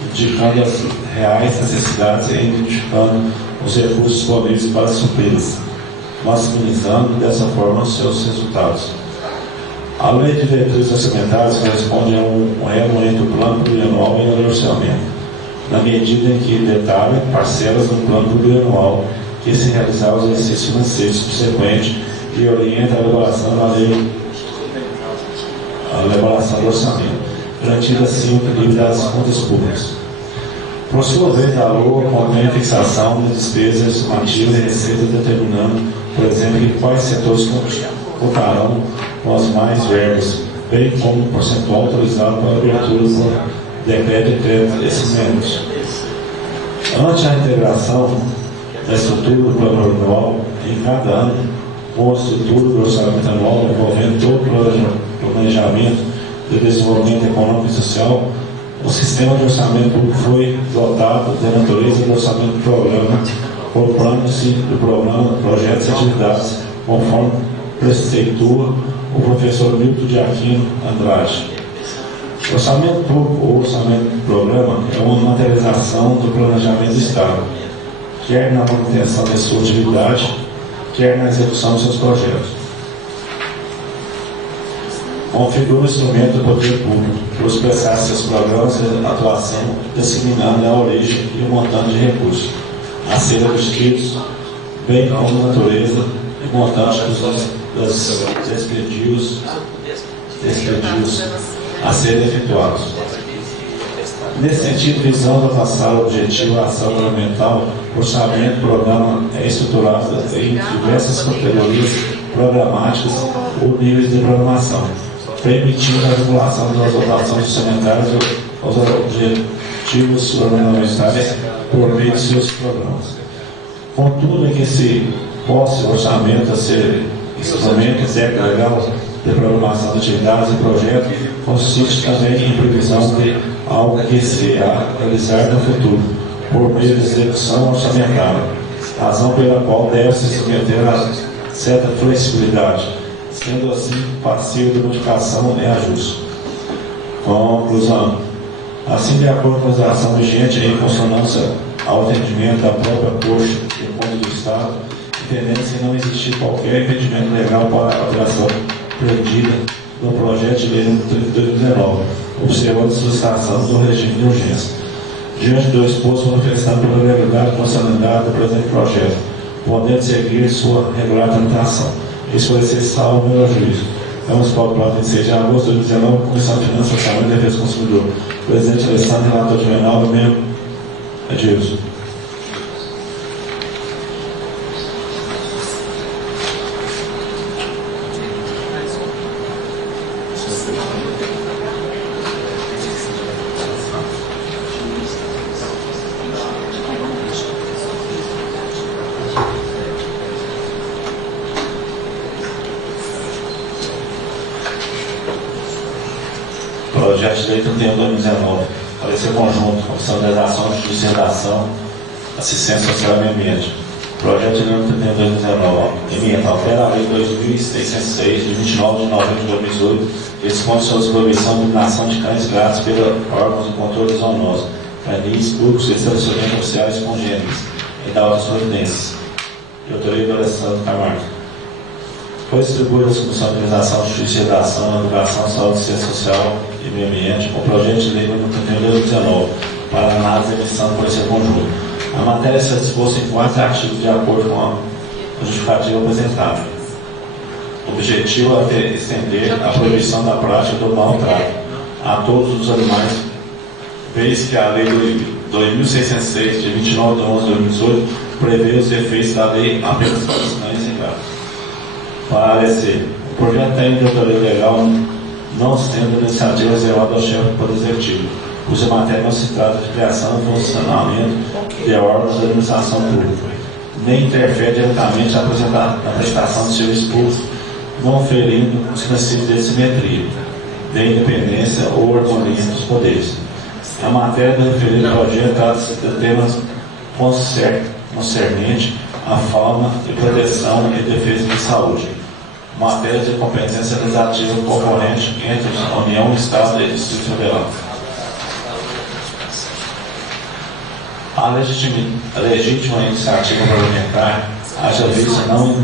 indicando as reais necessidades e identificando os recursos disponíveis para supri-las, maximizando dessa forma os seus resultados. A lei de diretrizes orçamentárias corresponde a um elo entre o plano plurianual e o orçamento, na medida em que detalha parcelas do plano plurianual que se realizar os exercícios financeiros subsequentes e orienta a elaboração da lei, a elaboração do orçamento, garantindo assim o equilíbrio das contas públicas. Por sua vez, a LOA contém a fixação de despesas estimativas e receitas, determinando, por exemplo, que quais setores contarão com as mais verbas, bem como o percentual autorizado para a abertura por decreto de crédito desses membros. Ante a integração da estrutura do plano anual em cada ano, com a estrutura do orçamento anual envolvendo todo o planejamento de desenvolvimento econômico e social, o sistema de orçamento público foi dotado da natureza do orçamento do programa, comprando-se do programa projetos e atividades, conforme preceitua o professor Milton de Aquino Andrade. O orçamento público ou orçamento do programa é uma materialização do planejamento do Estado, quer na manutenção de sua atividade, quer na execução de seus projetos. Configura o instrumento do poder público para expressar seus programas de atuação, disseminando a origem e o montante de recursos a ser obtidos, bem como a natureza e montante dos despedidos a serem efetuados. Nesse sentido, visando alcançar o objetivo da ação governamental, o orçamento do programa é estruturado em diversas categorias programáticas ou níveis de programação, permitindo a regulação das dotações orçamentárias aos objetivos governamentais por meio de seus programas. Contudo, é que se posse o orçamento a ser instrumento técnico legal de programação de atividades e projetos, consiste também em previsão de algo que se irá realizar no futuro, por meio de execução orçamentária, razão pela qual deve se submeter a certa flexibilidade, sendo assim passível de modificação e ajuste. Conclusão. Assim, de acordo com a legislação vigente em consonância ao entendimento da própria Corte de Contas do Estado, entendendo-se não existir qualquer impedimento legal para a alteração prevista no projeto de lei nº 2019, observando a solicitação do regime de urgência. Diante do exposto, manifestado pela regularidade e constitucionalidade do presente projeto, podendo seguir sua regular tramitação. Isso vai ser salvo pelo juízo. Vamos para o prazo 26 de agosto de 2019, Comissão de Finanças, Orçamento e Defesa do Consumidor. Presidente Alessandro, relator general, membro Edilson. Projeto de Lei 31/2019, parecer conjunto, Comissão de Legislação, Justiça e Redação, Assistência Social e Meio Ambiente. Projeto de Lei 31/2019, emenda, altera a Lei 2606, de 29 de novembro de 2018, que dispõe sobre a proibição de eliminação de cães grátis pelos órgãos de controle zoonose, canis, públicos e estabelecimentos oficiais congêneres, e da outras providências. De autoria do Alessandro Camargo. Foi distribuída a Comissão de Organização, Justiça e Redação, Educação, Saúde, Ciência Social e Meio Ambiente, com o projeto de lei número 31/2019, para análise e emissão do parecer conjunto. A matéria será disposta em 4 artigos de acordo com a justificativa apresentada. O objetivo é estender a proibição da prática do maltrato a todos os animais, vez que a Lei 2606, de 29 de 11 de 2018, prevê os efeitos da lei apenas para os cães e gatos. Parecer. O projeto técnico de autoria legal não sendo iniciativa reservada ao chefe do Poder Executivo, cuja matéria não se trata de criação e funcionamento de órgãos de administração pública, nem interfere diretamente na prestação de serviços públicos, não ferindo os princípios de simetria, de independência ou harmonia dos poderes. A matéria do referido projeto trata-se de temas concernentes à fauna e proteção e defesa de saúde, matéria de competência legislativa concorrente entre a União, Estado e Distrito Federal. A legítima iniciativa parlamentar haja vista não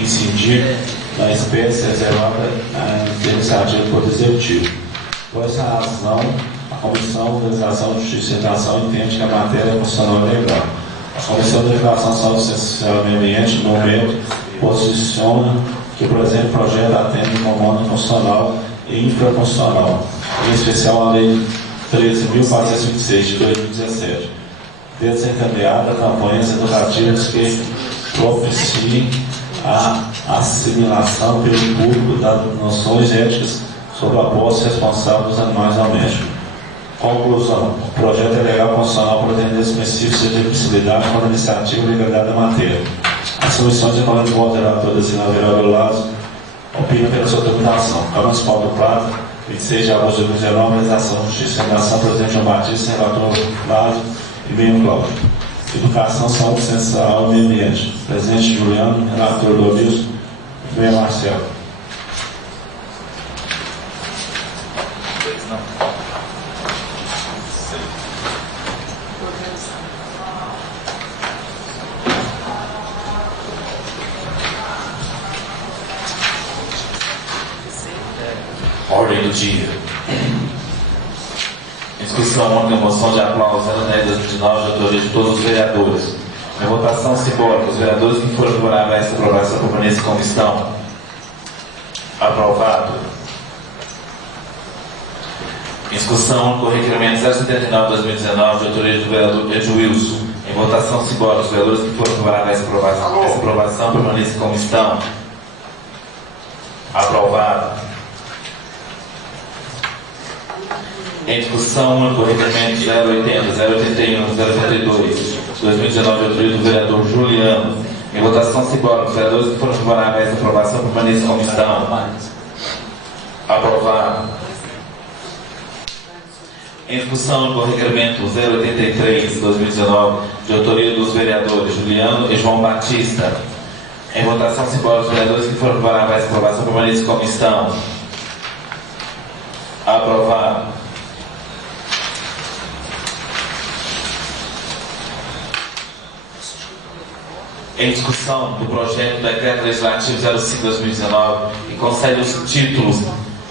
incidir na espécie reservada à iniciativa do Poder Executivo. Por essa razão, a Comissão de Legislação, Justiça e Redação entende que a matéria é constitucional e legal. A Comissão de Legislação, Saúde, Ciência Social e Meio Ambiente, no momento, posiciona que o presente projeto atende ao comando constitucional e infraconstitucional, em especial a Lei 13.426 de 2017. Desencadeada campanhas educativas que propiciem a assimilação pelo público das noções éticas sobre a posse responsável dos animais domésticos. Conclusão. O projeto é legal constitucional por atender específicos de admissibilidade com a iniciativa e legalidade da matéria. As submissões de 90 votos relatoras e na vereador Lazo opinam pela sua tramitação. Câmara Municipal do Prado, 26 de agosto de 2019, realização de justiça e redação, presidente João Batista, relator Lazo e meio Cláudio. Educação, saúde, ciência e meio ambiente. Presidente Juliano, relator Dorilson e meio Marcelo. Ordem do dia. Discussão única, moção de aplauso 010/2019, de autoria de todos os vereadores. Em votação simbólica, os vereadores que foram favoráveis a esta aprovação permanecem como estão. Aprovado. Em discussão única, o requerimento 079/2019, de autoria do vereador Edwilson. Em votação simbólica, os vereadores que foram favoráveis a esta aprovação permanecem como estão. Aprovado. Em discussão única, o requerimento 080, 081, 082, 2019, de autoria do vereador Juliano. Em votação simbólica, os vereadores que foram favoráveis a esta aprovação permanecem como estão. Aprovado. Em discussão única, o requerimento 083, 2019, de autoria dos vereadores Juliano e João Batista. Em votação simbólica, os vereadores que foram favoráveis a esta aprovação permanecem como estão. Aprovado. Em discussão do projeto do Decreto Legislativo 05/2019, que concede os títulos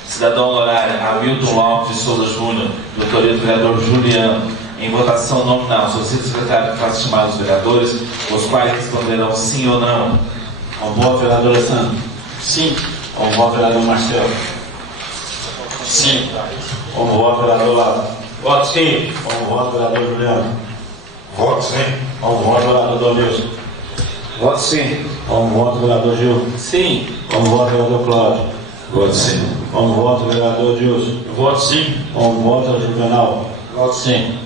Cidadão Honorário Hamilton Lopes de Souza Júnior, de autoria do vereador Juliano. Em votação nominal, solicito o secretário que faça chamar os vereadores, os quais responderão sim ou não. Ao voto, vereador Alessandro. Sim. Ao voto, vereador Marcelo. Sim. Ao voto, vereador Lazo. Voto sim. Ao voto, vereador Juliano. Voto sim. Ao voto, vereador Donilson. Voto sim. Ao voto, vereador Gil. Sim. Ao voto, vereador Cláudio. Voto sim. Ao voto, vereador Dilson. Voto sim. Ao voto, Juvenal. Voto sim.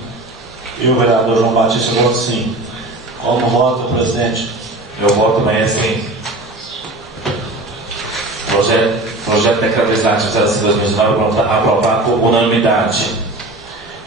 E o vereador João Batista, voto sim. Como voto, presidente? Meu voto também é sim. Projeto Decreto Legislativo 05/2019 aprovado por unanimidade.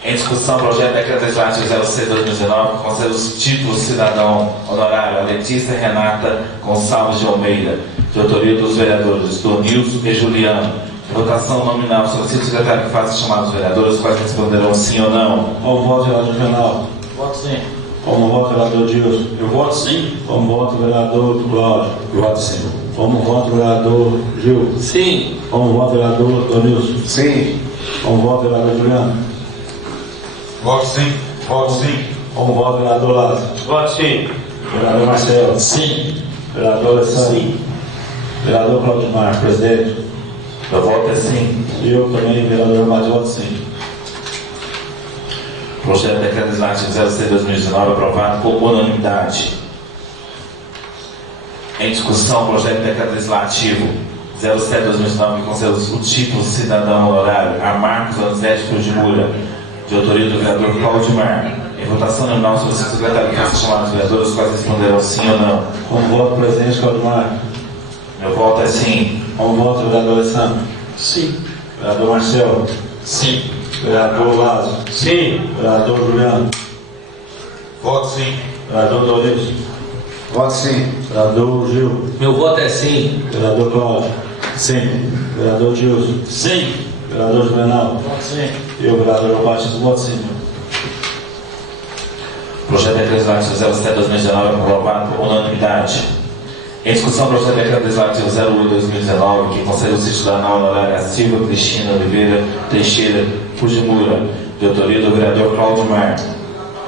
Em discussão, projeto Decreto Legislativo 06/2019, que concede os títulos cidadão honorário a Letícia Renata Gonçalves de Almeida, de autoria dos vereadores Donilson e Juliano. Em votação nominal, solicito o secretário que faça chamar os vereadores, os quais responderão sim ou não. Como voto, vereador Juvenal. Voto sim. Como voto, vereador Dilson. Eu voto sim. Como voto, vereador Cláudio. Voto sim. Como voto, vereador Gil. Sim. Como voto, vereador Donilson. Sim. Como voto, vereador Juliano. Voto sim. Voto sim. Como voto, vereador Lazo. Voto sim. Vereador Marcelo. Sim. Vereador Alessandro. Sim. Vereador Claudimar, presidente. Meu voto é sim. Eu também, vereador mais voto sim. Projeto Decreto Legislativo 06/2019 aprovado por unanimidade. Em discussão, projeto Decreto Legislativo 07/2019, que concede o título cidadão honorário a Marcos Anzete Fujimura, de autoria do vereador Claudimar. Em votação nominal, solicito o secretário que faça chamar os vereadores, os quais responderão sim ou não. Como voto, presidente Claudimar. Meu voto é sim. Como voto, vereador Alessandro. Sim. Vereador Marcelo. Sim. Vereador Lazo. Sim. Vereador Juliano. Voto sim. Vereador Donilson. Voto sim. Vereador Gil. Meu voto é sim. Vereador Cláudio. Sim. Vereador Dilson. Sim. Vereador Juvenal. Voto sim. E o vereador João Batista, voto sim. Projeto Decreto Legislativo 07/2019 aprovado por unanimidade. Em discussão, projeto Decreto Legislativo 08/2019, que concede o cidadão honorário a Silva Cristina Oliveira Teixeira Fujimura, de autoria do vereador Claudimar.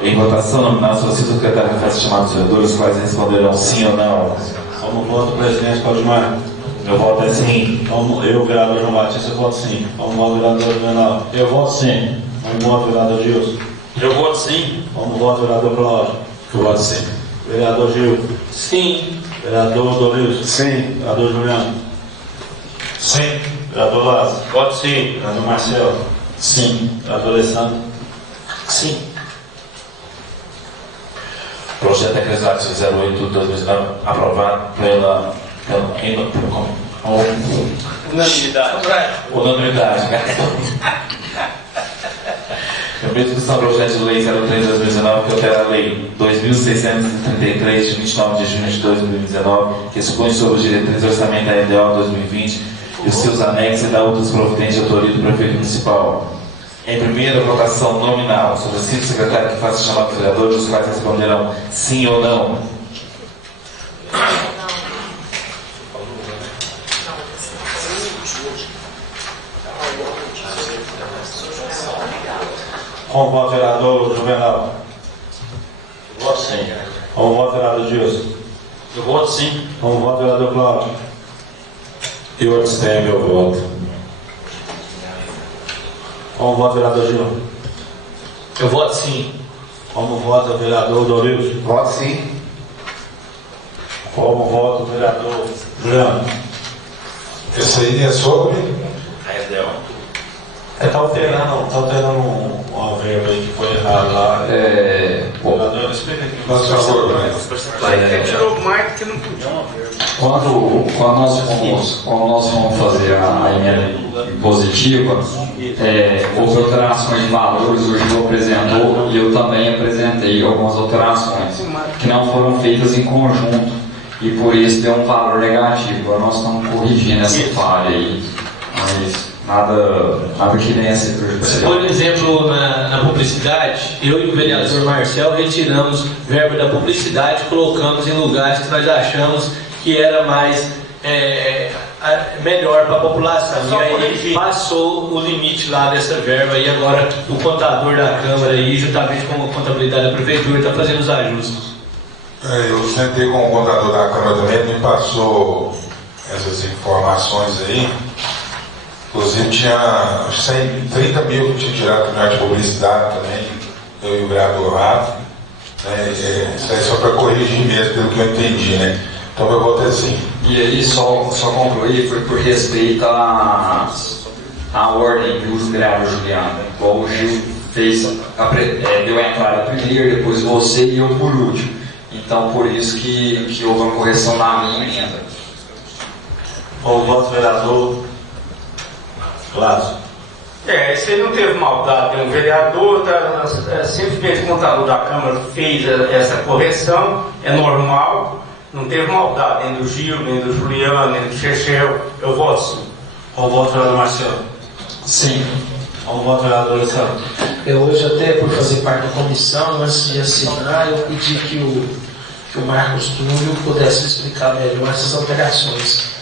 Em votação nominal, solicito o secretário que faça chamar os vereadores, os quais responderão sim ou não. Como voto, presidente Claudimar. Meu voto é sim. Como eu, vereador João Batista, voto sim. Como voto, vereador Juvenal. Eu voto sim. Vamos voto, vereador Gilson. Eu voto sim. Vamos voto, vereador Cláudio. Eu voto sim. Vereador Gil. Sim. Vereador Dorilson. Sim. Vereador Juliano. Sim. Vereador Lázaro. Voto sim. Vereador Marcelo. Sim. Vereador Alessandro. Sim. Projeto Eclesiásticos 08/2019 aprovado pela unanimidade. Primeira discussão do projeto de lei 03/2019 que altera a lei 2.633 de 29 de junho de 2019 que expõe sobre os diretrizes orçamentárias de 2020 e os seus anexos e dá outras providências de autoria do prefeito municipal. Em primeira votação nominal, solicito o secretário que faça chamar os vereadores, os quais responderão sim ou não. Com o voto, vereador Juvenal. Eu voto sim. Com o voto, vereador Gilson. Eu voto sim. Com o voto, vereador Cláudio. Eu abstenho meu voto. Com o voto, vereador Gil. Eu voto sim. Como voto, vereador Dorilson. Voto sim. Como voto, vereador Juliano. Esse aí é sobre? Está alterando uma verba aí que foi errada lá. Vereador, explica aqui. Por favor, né? Tirou mais do que não podia. Quando nós vamos fazer a emenda impositiva, houve alterações de valores, o Gil apresentou e eu também apresentei algumas alterações que não foram feitas em conjunto e por isso deu um valor negativo. Agora nós estamos corrigindo essa falha aí, mas nada que venha a ser prejudicial. Por exemplo, na publicidade, eu e o vereador Marcel retiramos verba da publicidade e colocamos em lugares que nós achamos que era mais melhor para a população. E aí passou o limite lá dessa verba e agora o contador da Câmara aí, juntamente com a contabilidade da Prefeitura, está fazendo os ajustes. Eu sentei com o contador da Câmara também, ele me passou essas informações aí. Inclusive tinha 130 mil que tinha tirado do de publicidade também, eu e o vereador Rato. Isso aí só para corrigir mesmo, pelo que eu entendi, né? Então eu voto assim. E aí, só concluir, foi por respeito à ordem do vereador Juliano. Igual o Gil fez, deu a entrada primeiro, depois você e eu por último. Então, por isso que houve uma correção na minha emenda. Com o voto, vereador Lázaro. Isso aí não teve maldade. O vereador, simplesmente o contador da Câmara fez essa correção, é normal. Não teve maldade nem do Gil, nem do Juliano, nem do Chechel. Eu voto sim. Com o voto, vereador Marcelo. Sim. Com o voto, vereador Alessandro. Eu hoje, até por fazer parte da comissão, antes de assinar, eu pedi que o Marcos Túlio pudesse explicar melhor essas alterações.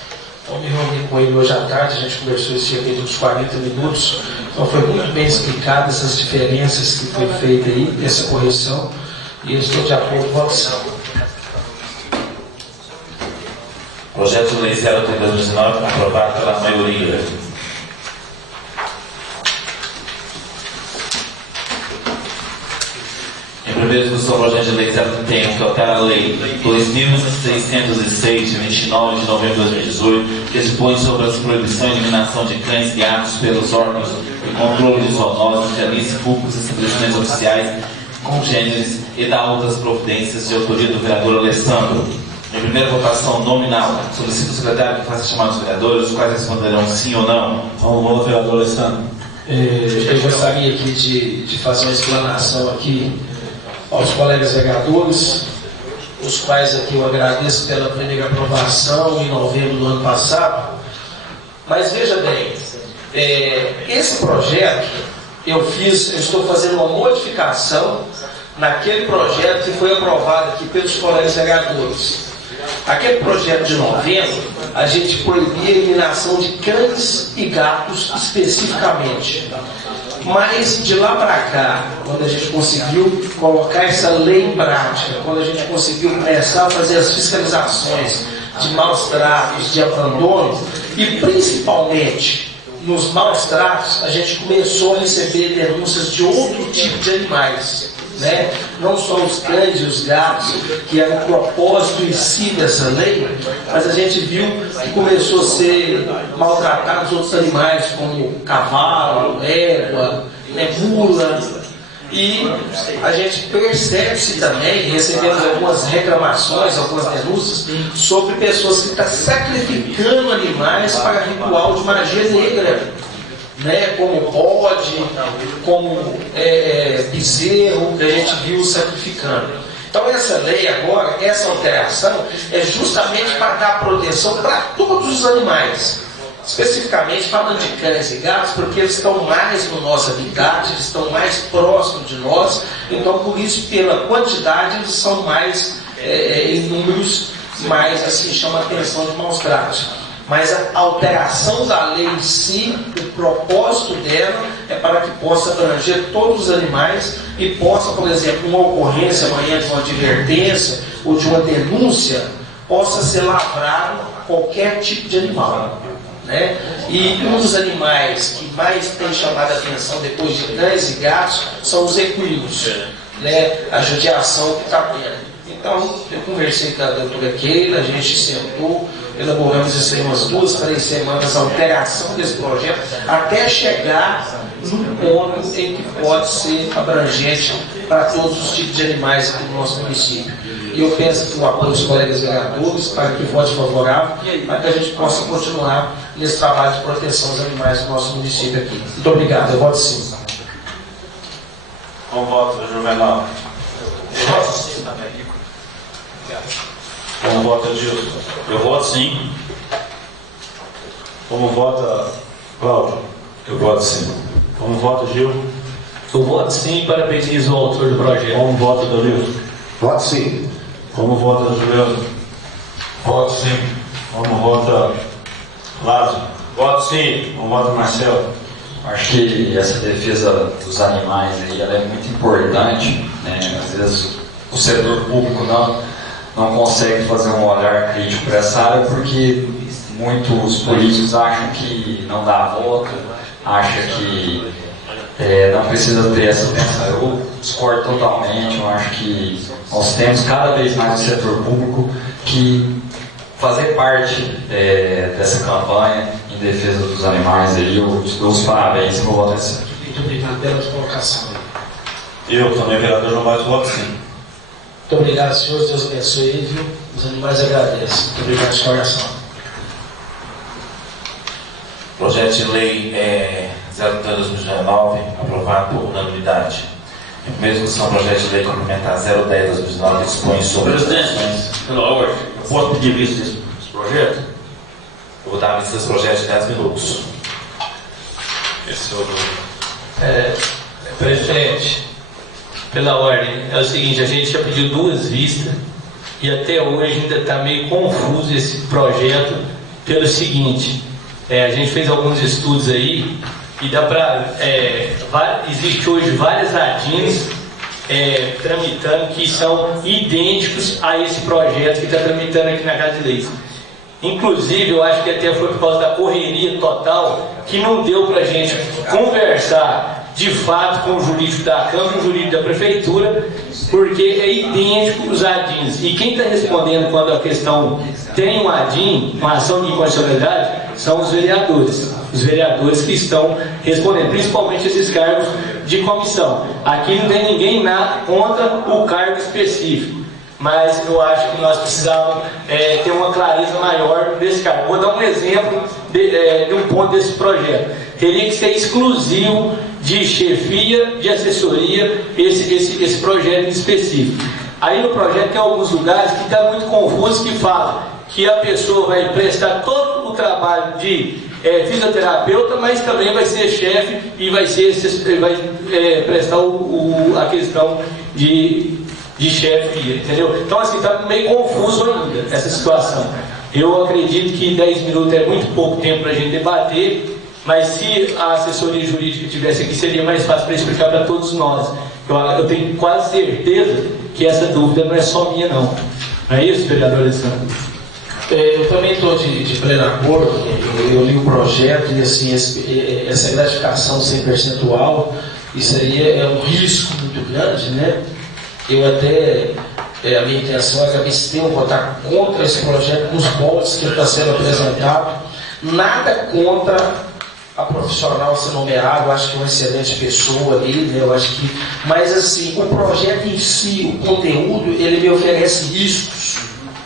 Então, me reuni com ele hoje à tarde, a gente conversou esse dia de uns 40 minutos. Então, foi muito bem explicado essas diferenças que foi feita aí, essa correção, e eu estou de acordo com a opção. Projeto de lei 03/2019 aprovado pela maioria. Em primeira discussão, o projeto de lei 031, que altera a lei 2.606, de 29 de novembro de 2018, que dispõe sobre a proibição e eliminação de cães e atos pelos órgãos de controle de zoonoses, de agentes públicos e estabelecimentos oficiais congêneres e dá outras providências de autoria do vereador Alessandro. Em primeira votação nominal, solicito o secretário que faça chamar os vereadores, os quais responderão sim ou não. Com o voto, vereador Alessandro. Eu gostaria aqui de fazer uma explanação aqui aos colegas vereadores, os quais aqui eu agradeço pela primeira aprovação em novembro do ano passado. Mas veja bem, esse projeto eu estou fazendo uma modificação naquele projeto que foi aprovado aqui pelos colegas vereadores. Aquele projeto de novembro, a gente proibia a eliminação de cães e gatos especificamente. Mas de lá para cá, quando a gente conseguiu colocar essa lei em prática, quando a gente conseguiu começar a fazer as fiscalizações de maus tratos, de abandono, e principalmente nos maus tratos, a gente começou a receber denúncias de outro tipo de animais, né? Não só os cães e os gatos, que era o propósito em si dessa lei, mas a gente viu que começou a ser maltratados outros animais, como cavalo, égua, mula. E a gente percebe-se também, recebemos algumas reclamações, algumas denúncias sobre pessoas que estão sacrificando animais para ritual de magia negra, né? Como bode, como bezerro, que a gente viu sacrificando. Então essa lei agora, essa alteração, é justamente para dar proteção para todos os animais. Especificamente falando de cães e gatos, porque eles estão mais no nosso habitat, eles estão mais próximos de nós, então por isso, pela quantidade, eles são mais, em números, mais assim, chama a atenção de maus tratos. Mas a alteração da lei em si, o propósito dela é para que possa abranger todos os animais e possa, por exemplo, uma ocorrência amanhã de uma advertência ou de uma denúncia, possa ser lavrado qualquer tipo de animal. Né? E um dos animais que mais tem chamado a atenção depois de cães e gatos são os equinos, né? A judiação que está tendo. Então, eu conversei com a doutora Keila, a gente sentou, elaboramos isso aí umas 2, 3 semanas, a alteração desse projeto, até chegar num ponto em que pode ser abrangente para todos os tipos de animais aqui no nosso município. E eu penso que o apoio dos colegas vereadores, para que vote favorável, para que a gente possa continuar nesse trabalho de proteção aos animais do nosso município aqui. Muito obrigado, eu voto sim. Como vota Juvenal? Eu voto sim também. Como vota Gilson? Eu voto sim. Como vota Cláudio? Eu voto sim. Como vota Gil? Eu voto sim e parabenizo o autor do projeto. Como vota Danilo? Voto sim. Como vota Juliano? Voto sim. Como vota Lázaro? Voto sim. Como vota Marcelo? Acho que essa defesa dos animais aí, ela é muito importante, né? Às vezes o setor público não consegue fazer um olhar crítico para essa área porque muitos políticos acham que não dá voto, acham que não precisa ter essa atenção. Eu discordo totalmente, eu acho que nós temos cada vez mais no setor público que fazer parte dessa campanha em defesa dos animais aí. Eu te dou os parabéns e vou votar sim. Muito obrigado pela colocação. Eu também, vereador João Baez, voto sim. Muito obrigado, senhores. Deus abençoe, viu? Os animais agradecem. Muito obrigado de coração. Projeto de Lei 010/2019, aprovado por unanimidade. Em primeira discussão, projeto de lei complementar 010/2019, que dispõe sobre as Presidente, pela ordem, eu posso pedir vista desse projeto? Eu vou dar a vista desse projeto de 10 minutos. Esse é o Presidente, pela ordem, é o seguinte, a gente já pediu 2 vistas e até hoje ainda está meio confuso esse projeto pelo seguinte, a gente fez alguns estudos aí e dá para... existe hoje várias ADINs tramitando que são idênticos a esse projeto que está tramitando aqui na Casa de Leis. Inclusive, eu acho que até foi por causa da correria total que não deu para a gente conversar de fato com o jurídico da Câmara e o jurídico da Prefeitura, porque é idêntico os ADINs. E quem está respondendo quando a questão tem um ADIN, uma ação de inconstitucionalidade, são os vereadores. Os vereadores que estão respondendo, principalmente esses cargos de comissão. Aqui não tem ninguém contra o cargo específico, mas eu acho que nós precisamos ter uma clareza maior desse cargo. Vou dar um exemplo de um ponto desse projeto. Teria que ser exclusivo de chefia, de assessoria, esse projeto específico. Aí no projeto tem alguns lugares que está muito confuso, que fala que a pessoa vai prestar todo o trabalho de fisioterapeuta, mas também vai ser chefe e vai prestar a questão de chefia, entendeu? Então assim, está meio confuso ainda essa situação. Eu acredito que 10 minutos é muito pouco tempo para a gente debater, mas se a assessoria jurídica estivesse aqui, seria mais fácil para explicar para todos nós. Eu tenho quase certeza que essa dúvida não é só minha, não. Não é isso, vereador Alessandro? Eu também estou de pleno acordo. Eu li o projeto e assim, essa gratificação sem percentual, isso aí é um risco muito grande, né? Eu até, a minha intenção é que a Mistel votar contra esse projeto nos moldes que está sendo apresentado. Nada contra a profissional ser nomeada, eu acho que é uma excelente pessoa ali, né? Eu acho que, mas assim, o projeto em si, o conteúdo, ele me oferece riscos,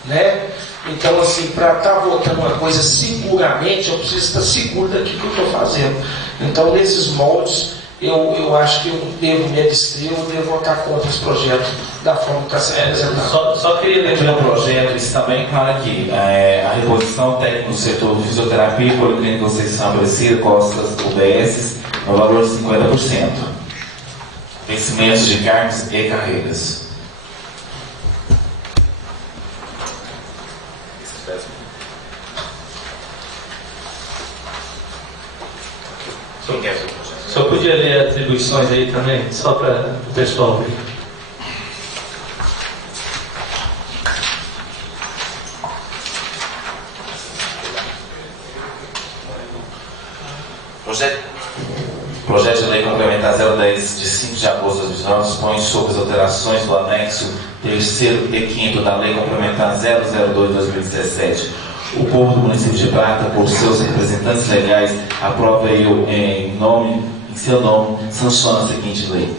né? Então, assim, para estar votando uma coisa seguramente, eu preciso estar seguro daquilo que eu estou fazendo. Então, nesses moldes, eu acho que eu devo me abster, eu devo votar contra esse projeto da forma que está sendo apresentado. Só queria lembrar o projeto, isso também claro aqui. A reposição técnica do setor de fisioterapia e Policlínica Conceição Aparecida, costas UBS, no valor de 50%. Vencimentos de cargos e carreiras. Só podia ler atribuições aí também, só para o pessoal ver. Projeto de Lei Complementar 010 de 5 de agosto de 2019 dispõe sobre as alterações do anexo 3º e 5º da Lei Complementar 002 de 2017. O povo do município de Prata, por seus representantes legais, aprova e em seu nome, sanciona a seguinte lei.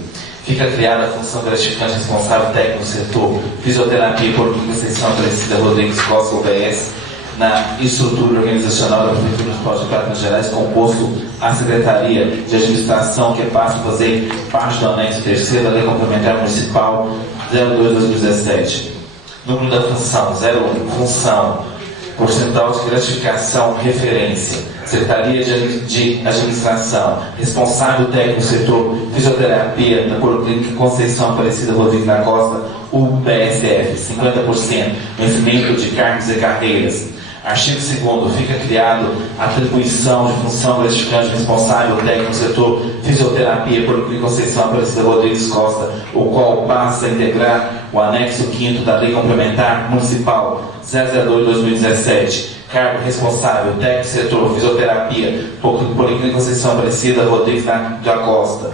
Fica criada a função gratificante responsável técnico do setor Fisioterapia por Conceição Aparecida Rodrigues Costa UBS na estrutura organizacional da Prefeitura Municipal de Prata, Minas Gerais, composto a Secretaria de Administração, que passa a fazer parte do anexo 3º da Lei Complementar Municipal 02/2017. Número da função 01. Função porcentual de gratificação, referência, Secretaria de Administração, responsável técnico do setor Fisioterapia da Policlínica Conceição Aparecida Rodrigues da Costa, UBSF, 50%, vencimento de cargos e carreiras. Artigo 2º, fica criado a atribuição de função gratificante responsável técnico do setor Fisioterapia Policlínica Conceição Aparecida Rodrigues Costa, o qual passa a integrar o anexo 5º da Lei Complementar Municipal 002/2017. Cargo responsável técnico do setor Fisioterapia Policlínica Conceição Aparecida Rodrigues da Costa.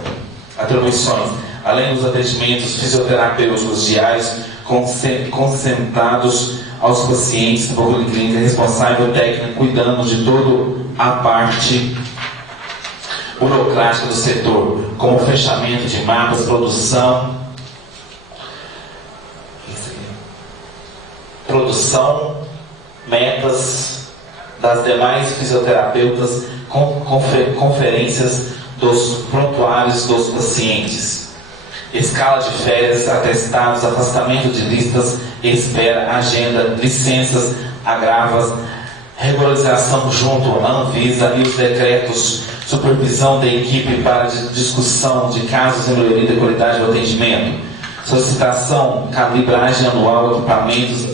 Atribuições: além dos atendimentos fisioterapêuticos diários concentrados aos pacientes da Policlínica, responsável técnico cuidando de toda a parte burocrática do setor, como fechamento de mapas, produção, metas das demais fisioterapeutas, conferências dos prontuários dos pacientes, escala de férias, atestados, afastamento de listas, espera, agenda, licenças, agravas, regularização junto à Anvisa e os decretos, supervisão da equipe para discussão de casos de melhoria da qualidade do atendimento, solicitação, calibragem anual, equipamentos,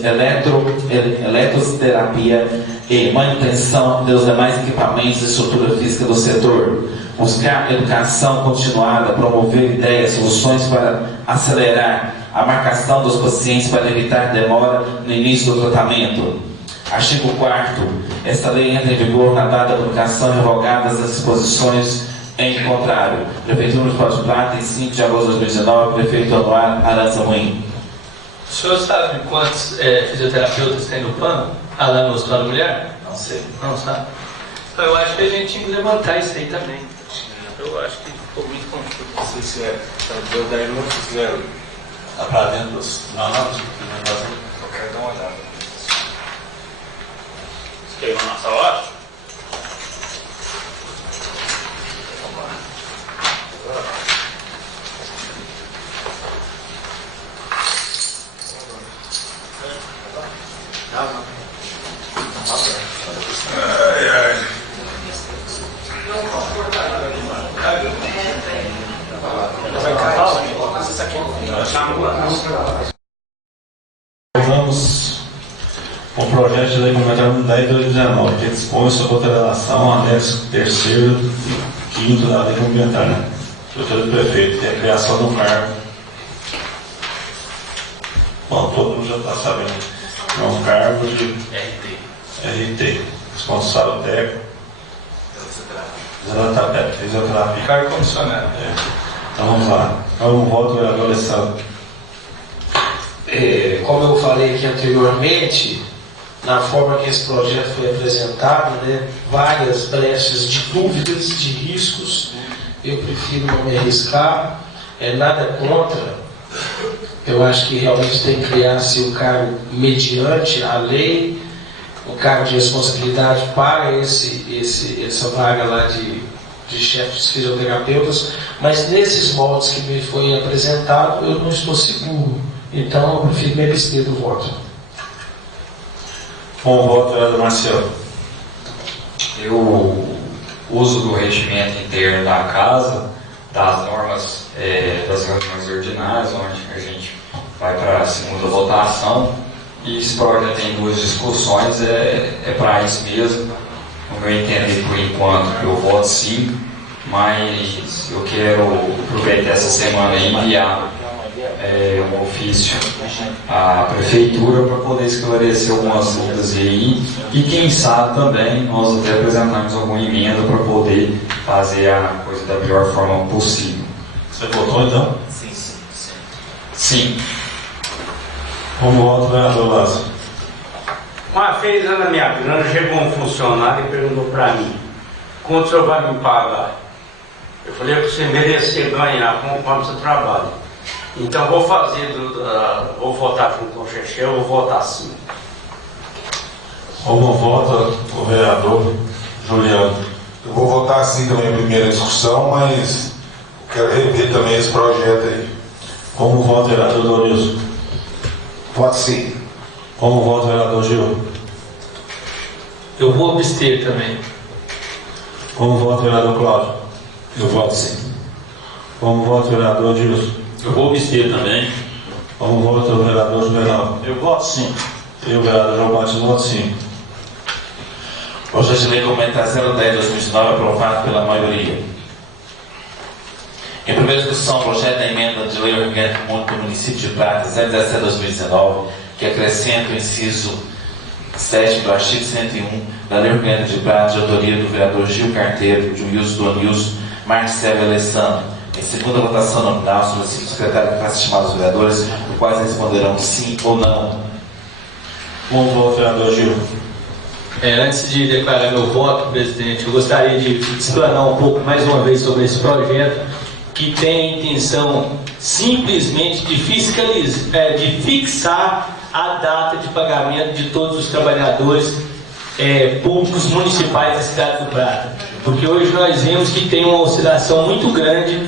eletroterapia e manutenção dos demais equipamentos e estrutura física do setor. Buscar educação continuada, promover ideias, soluções para acelerar a marcação dos pacientes para evitar demora no início do tratamento. Artigo 4º. Esta lei entra em vigor na data da publicação revogadas as disposições em contrário. Prefeitura Municipal de Prata, em 5 de agosto de 2019, Prefeito Anuar Arança Ruim. O senhor sabe quantos fisioterapeutas tem no plano? Lá no Hospital da Mulher? Não sei. Não sabe? Então, eu acho que a gente tinha que levantar isso aí também. Eu acho que ficou muito confuso. Se quiser, deu 10 minutos, se quiser. Está para dentro dos. Não, Eu quero dar uma olhada. Você quer ir na nossa hora? Vamos com o projeto de lei complementar 10/2019, que dispõe sobre outra relação ao anexo 3º e 5º da lei complementar, né? Doutor do prefeito, que é a criação de um cargo. Bom, todo mundo já está sabendo. É um cargo de RT, responsável técnico, fisioterapia. Cargo comissionado. Então vamos lá. Então, voto, vereador Alessandro. Como eu falei aqui anteriormente, na forma que esse projeto foi apresentado, né, várias brechas de dúvidas, de riscos, eu prefiro não me arriscar, nada contra. Eu acho que realmente tem que criar-se um cargo mediante a lei, um cargo de responsabilidade para essa vaga lá de chefes fisioterapeutas, mas nesses moldes que me foi apresentado, eu não estou seguro. Então, eu prefiro me abster do voto. Com o voto, vereador Marcelo. Eu uso do regimento interno da casa, das normas das reuniões ordinárias, onde a gente vai para a segunda votação, e esse projeto tem duas discussões, é para isso mesmo. No meu entender, por enquanto, eu voto sim, mas eu quero aproveitar essa semana e enviar um ofício à prefeitura para poder esclarecer algumas dúvidas aí, e quem sabe também nós até apresentarmos alguma emenda para poder fazer a coisa da melhor forma possível. Você votou então? Sim. Como voto, vereador Lázaro. Uma vez lá na minha grana chegou um funcionário e perguntou para mim: quanto o senhor vai me pagar? Eu falei que você merecer ganhar conforme você trabalha. Então vou vou votar junto com o Xexé, eu vou votar sim. Como vota o vereador Juliano? Eu vou votar sim também na primeira discussão, mas quero rever também esse projeto aí. Como vota o vereador Dorilson? Voto sim. Como vota o vereador Gil? Eu vou abster também. Como vota o vereador Cláudio? Eu voto sim. Como vota o vereador Dilson? Eu vou abster também. Como vota o vereador Juvenal? Eu voto sim. E o vereador João Batista vota sim. Projeto de lei complementar 010/2019 aprovado pela maioria. Em primeira discussão, o projeto da emenda de lei orgânica comum do município de Prata 017/2019, que acrescenta o inciso 7 do artigo 101 da lei orgânica de Prata, de autoria do vereador Gil Carteiro, de Wilson do Anilson, Marcelo e Alessandro. Em segunda votação nominal, solicito o secretário para estimar os vereadores, os quais responderão sim ou não. Como vota o vereador Gil? Antes de declarar meu voto, presidente, eu gostaria de explanar um pouco mais uma vez sobre esse projeto, que tem a intenção simplesmente de de fixar a data de pagamento de todos os trabalhadores públicos municipais da cidade do Prata. Porque hoje nós vemos que tem uma oscilação muito grande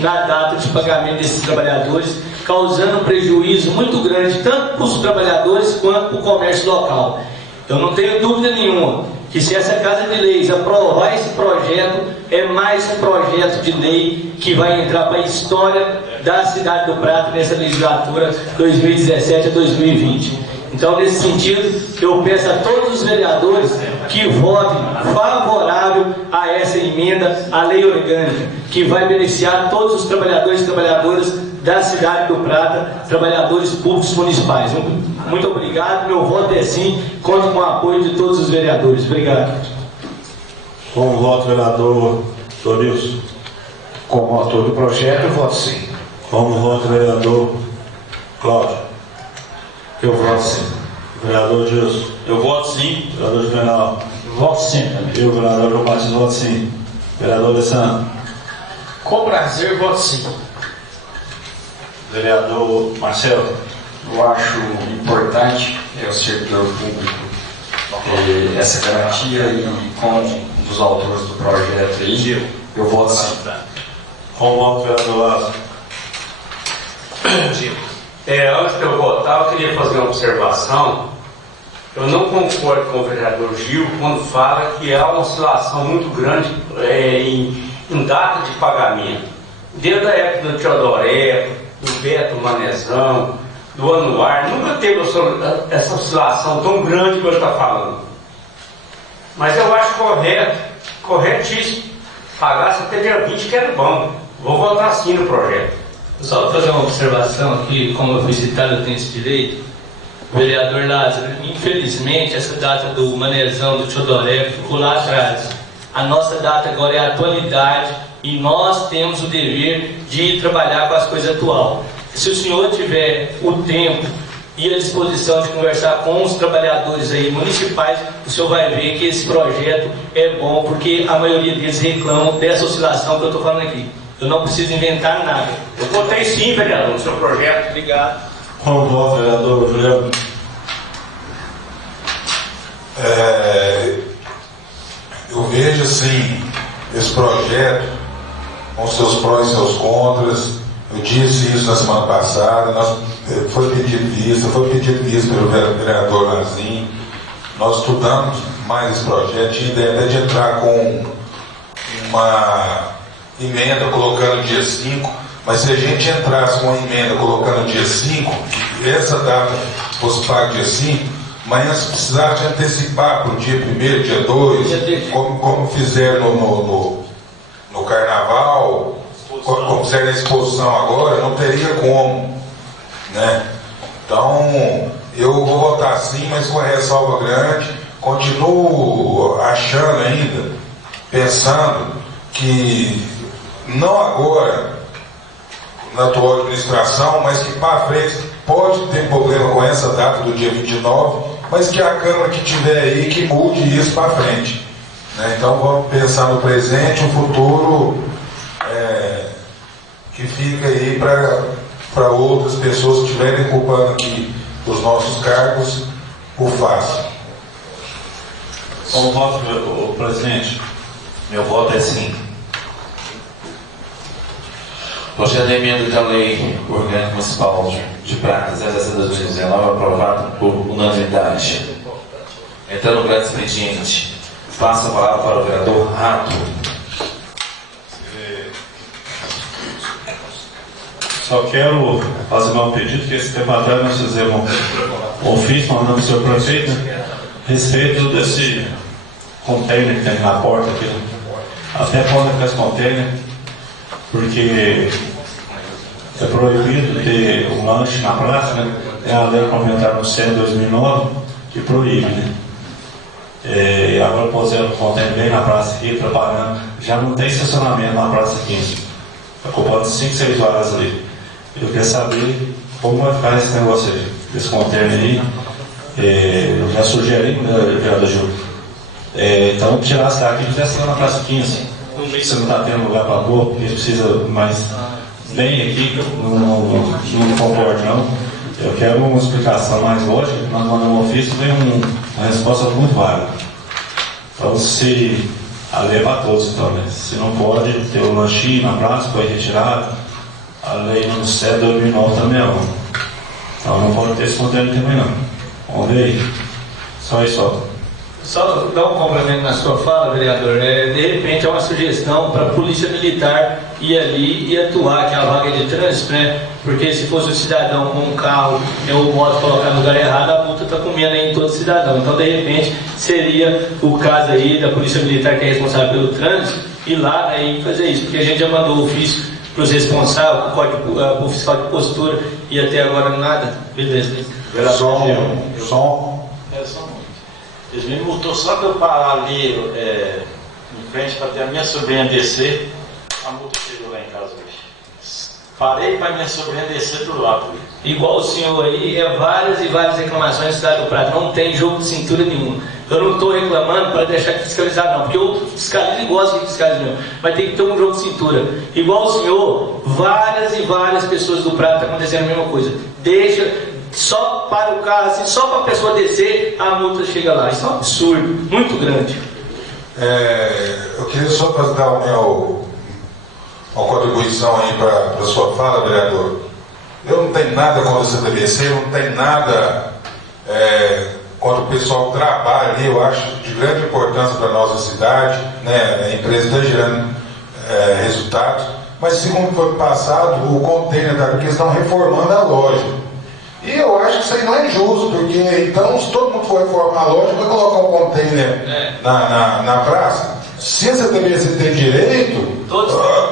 na data de pagamento desses trabalhadores, causando um prejuízo muito grande tanto para os trabalhadores quanto para o comércio local. Eu não tenho dúvida nenhuma que se essa Casa de Leis aprovar esse projeto, é mais um projeto de lei que vai entrar para a história da cidade do Prata nessa legislatura 2017 a 2020. Então, nesse sentido, eu peço a todos os vereadores que votem favorável a essa emenda à lei orgânica, que vai beneficiar todos os trabalhadores e trabalhadoras da cidade do Prata, trabalhadores públicos municipais. Muito obrigado, meu voto é sim, conto com o apoio de todos os vereadores. Obrigado. Como vota o vereador Dorilson? Como autor do projeto, eu voto sim. Como vota o vereador Cláudio? Eu voto sim. Vereador Gilson? Eu voto sim. Vereador Juvenal? Voto sim também. E o vereador João Batista vota sim. Vereador Alessandro? Com prazer, voto sim. Vereador Marcelo? Eu acho importante o servidor público ter essa garantia, e como um dos autores do projeto aí, eu voto sim. Como vota o vereador Lázaro? Antes de eu votar, eu queria fazer uma observação. Eu não concordo com o vereador Gil quando fala que há uma oscilação muito grande em data de pagamento. Desde a época do Teodoreco, do Beto Manezão, do Anuar, nunca teve essa oscilação tão grande que eu estou falando. Mas eu acho corretíssimo, pagasse até dia 20, que era bom. Vou votar sim no projeto. Só fazer uma observação aqui, como eu fui citado, eu tenho esse direito. Vereador Lázaro, infelizmente essa data do manezão do Teodoré ficou lá atrás. A nossa data agora é a atualidade e nós temos o dever de trabalhar com as coisas atuais. Se o senhor tiver o tempo e a disposição de conversar com os trabalhadores aí municipais, o senhor vai ver que esse projeto é bom, porque a maioria deles reclamam dessa oscilação que eu estou falando aqui. Eu não preciso inventar nada. Eu votei sim, vereador, no seu projeto. Obrigado. Com o voto, vereador Juliano. Eu vejo assim, esse projeto, com seus prós e seus contras. Eu disse isso na semana passada, foi pedido vista pelo vereador Lanzin. Nós estudamos mais esse projeto, tinha ideia até de entrar com uma emenda colocando dia 5, mas se a gente entrasse com uma emenda colocando dia 5, essa data fosse paga dia 5, mas precisasse de antecipar para o dia 1º, dia 2, como fizeram no carnaval, como fizeram a exposição agora, não teria como, né? Então, eu vou votar sim, mas com uma ressalva grande. Continuo achando ainda, pensando que não agora, na atual administração, mas que para frente pode ter problema com essa data do dia 29, mas que a Câmara que tiver aí, que mude isso para frente, né? Então vamos pensar no presente, o futuro que fica aí para outras pessoas que estiverem ocupando aqui os nossos cargos, o façam. Com o voto, presidente. Meu voto é sim. Projeto de emenda da Lei Orgânica Municipal de Pratas 0/2019 aprovado por unanimidade. Entrando no grande expediente, passo a palavra para o vereador Rato. Só quero fazer um pedido, que esse tempo atrás nós fizemos um ofício mandando o senhor prefeito a respeito desse container que tem na porta aqui. Até quando é esse container, porque é proibido ter um lanche na praça, né? É a lei complementar no CEN 2009 que proíbe, né? E agora puseram um container bem na praça aqui, preparando. Já não tem estacionamento na praça 15. Ocupando 5, 6 horas ali. Eu quero saber como vai ficar esse negócio aí, esse container aí. Eu já sugeri, vereador Júlio. Então, tirar essa daqui e tivesse lá na praça 15. Você não está tendo lugar para pôr, porque precisa mais bem aqui, não concordo não. Eu quero uma explicação mais lógica, nós mandamos um ofício, vem uma resposta muito vaga. Então, se levar todos, então, né? Se não pode ter o lanchinho na praça, foi retirado. A lei no CEN 2009 também é uma. Então não pode ter esse conteúdo também não. Vamos ver aí. Só isso, ó. Só dar um complemento na sua fala, vereador. De repente é uma sugestão para a Polícia Militar ir ali e atuar, que é a vaga de trânsito, né? Porque se fosse um cidadão com um carro ou moto colocar no lugar errado, a multa está comendo aí em todo cidadão. Então, de repente, seria o caso aí da Polícia Militar, que é responsável pelo trânsito, ir lá aí fazer isso. Porque a gente já mandou o ofício para os responsáveis, para o fiscal de postura, e até agora nada. Beleza. Eles me multou só para eu parar ali em frente para ter a minha sobrinha descer. A multa chegou lá em casa hoje. Parei para minha sobrinha descer do lado. Igual o senhor aí, várias e várias reclamações na cidade do Prata. Não tem jogo de cintura nenhum. Eu não estou reclamando para deixar de fiscalizar, não, porque eu fiscalizo e gosto de fiscalizar mesmo. Mas tem que ter um jogo de cintura. Igual o senhor, várias e várias pessoas do Prata estão acontecendo a mesma coisa. Deixa, só para o carro, assim, só para a pessoa descer, a multa chega lá. Isso é um absurdo, muito grande. Eu queria só dar uma contribuição aí para a sua fala, vereador. Eu não tenho nada contra a CTBC, eu não tenho nada contra o pessoal que trabalha ali. Eu acho de grande importância para a nossa cidade, né? A empresa está gerando resultados, mas segundo foi passado, o container da porque eles estão reformando a loja. E eu acho que isso aí não é justo, porque então se todo mundo for reformar a loja, vai colocar um container na praça. Se a CTBC tem direito,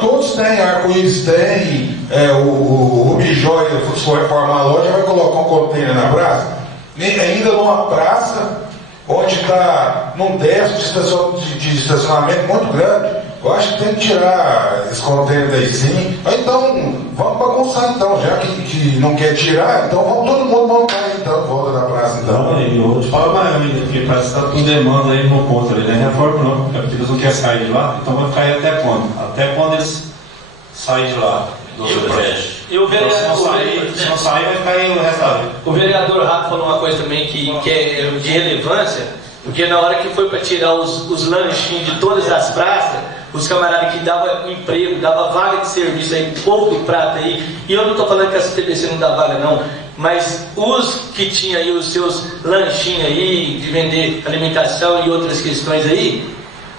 todos têm, a Arco-Íris tem, o Rubijóia, se for reformar a loja, vai colocar um container na praça. ainda numa praça, onde está num déficit de estacionamento muito grande. Eu acho que tem que tirar esse container daí sim. Então, vamos bagunçar então, já que não quer tirar, então vamos todo mundo montar então, volta da praça então. Não, eu vou te falar mais ainda, porque parece que está com demanda aí no ponto ali, né? Reforma não, é porque eles não querem sair de lá, então vai ficar aí até quando? Até quando eles saem de lá, do seu prédio. E o vereador, Se não sair, vai ficar aí o resto da vida. o vereador Rato falou uma coisa também que é de relevância, porque na hora que foi para tirar os lanchinhos de todas as praças, os camaradas que davam emprego, davam vaga de serviço aí, pouco de prata aí, e eu não estou falando que a CTBC não dá vaga não, mas os que tinham aí os seus lanchinhos aí, de vender alimentação e outras questões aí,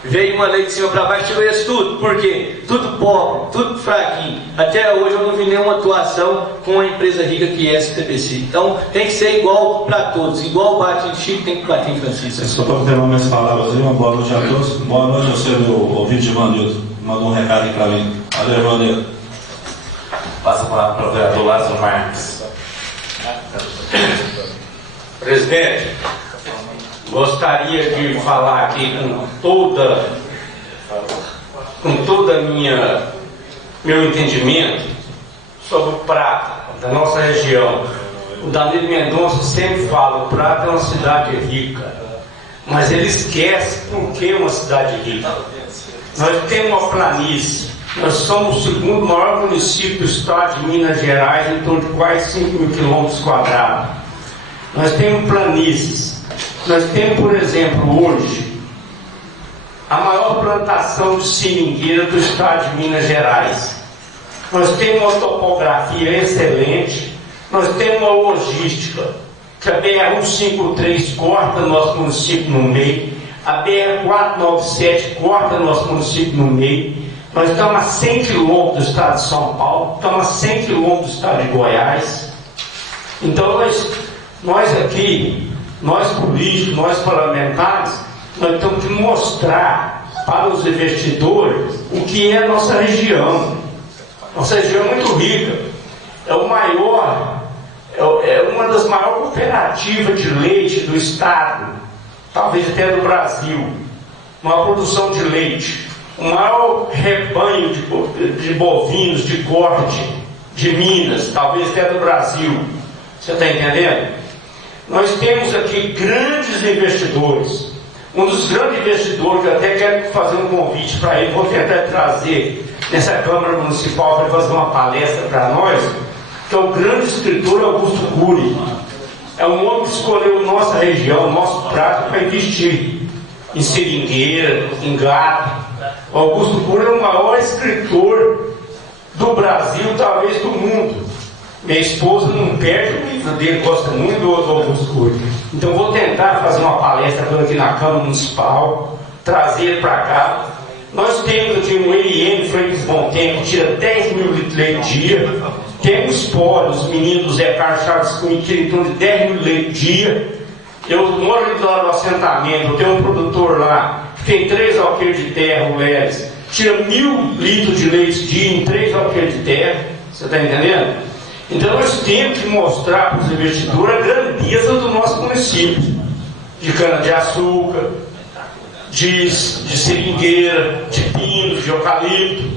veio uma lei de cima para baixo e tirou isso tudo. Por quê? Tudo pobre, tudo fraquinho. Até hoje eu não vi nenhuma atuação com a empresa rica que é a STBC. Então tem que ser igual para todos. Igual bate em Chico, tem que bater em Francisco. Só para terminar minhas palavras aí, uma boa noite a todos. Boa noite ao seu ouvinte Ivanildo. Mandou um recado aí para mim. Valeu, Ivanildo. Passa a palavra para o vereador Lázaro Marques. Presidente, gostaria de falar aqui com toda meu entendimento sobre o Prata, da nossa região. O Danilo Mendonça sempre fala, o Prata é uma cidade rica, mas ele esquece por que é uma cidade rica. Nós temos uma planície, nós somos o segundo maior município do estado de Minas Gerais, em torno de quase 5 mil quilômetros quadrados. Nós temos planícies. Nós temos, por exemplo, hoje, a maior plantação de seringueira do estado de Minas Gerais. Nós temos uma topografia excelente, nós temos uma logística, que a BR-153 corta nosso município no meio, a BR-497 corta nosso município no meio, nós estamos a 100 quilômetros do estado de São Paulo, estamos a 100 quilômetros do estado de Goiás. Então nós aqui, nós políticos, nós parlamentares, nós temos que mostrar para os investidores o que é a nossa região. Nossa região é muito rica, é uma das maiores cooperativas de leite do estado, talvez até do Brasil, uma produção de leite, o maior rebanho de bovinos de corte de Minas, talvez até do Brasil. Você está entendendo? Nós temos aqui grandes investidores. Um dos grandes investidores, que eu até quero fazer um convite para ele, vou tentar trazer nessa Câmara Municipal para fazer uma palestra para nós, que é o grande escritor Augusto Cury. É um homem que escolheu nossa região, nosso prato, para investir em seringueira, em gado. O Augusto Cury é o maior escritor do Brasil, talvez do mundo. Minha esposa não perde o livro dele, gosta muito do Augusto Cury. Então vou tentar fazer uma palestra aqui na Câmara Municipal, trazer ele para cá. Nós temos aqui um EIM Freitas Bom Tempo, que tira 10 mil litros de leite dia. Temos espólio, os meninos do Zé Carlos Chaves Cunha, que tiram em torno de 10 mil litros dia. Eu moro ali do lado do assentamento, eu tenho um produtor lá, que tem 3 alqueires de terra, o Leles, tira 1.000 litros de leite dia em 3 alqueires de terra. Você está entendendo? Então nós temos que mostrar para os investidores a grandeza do nosso município, de cana-de-açúcar, de seringueira, de pinos, de eucalipto,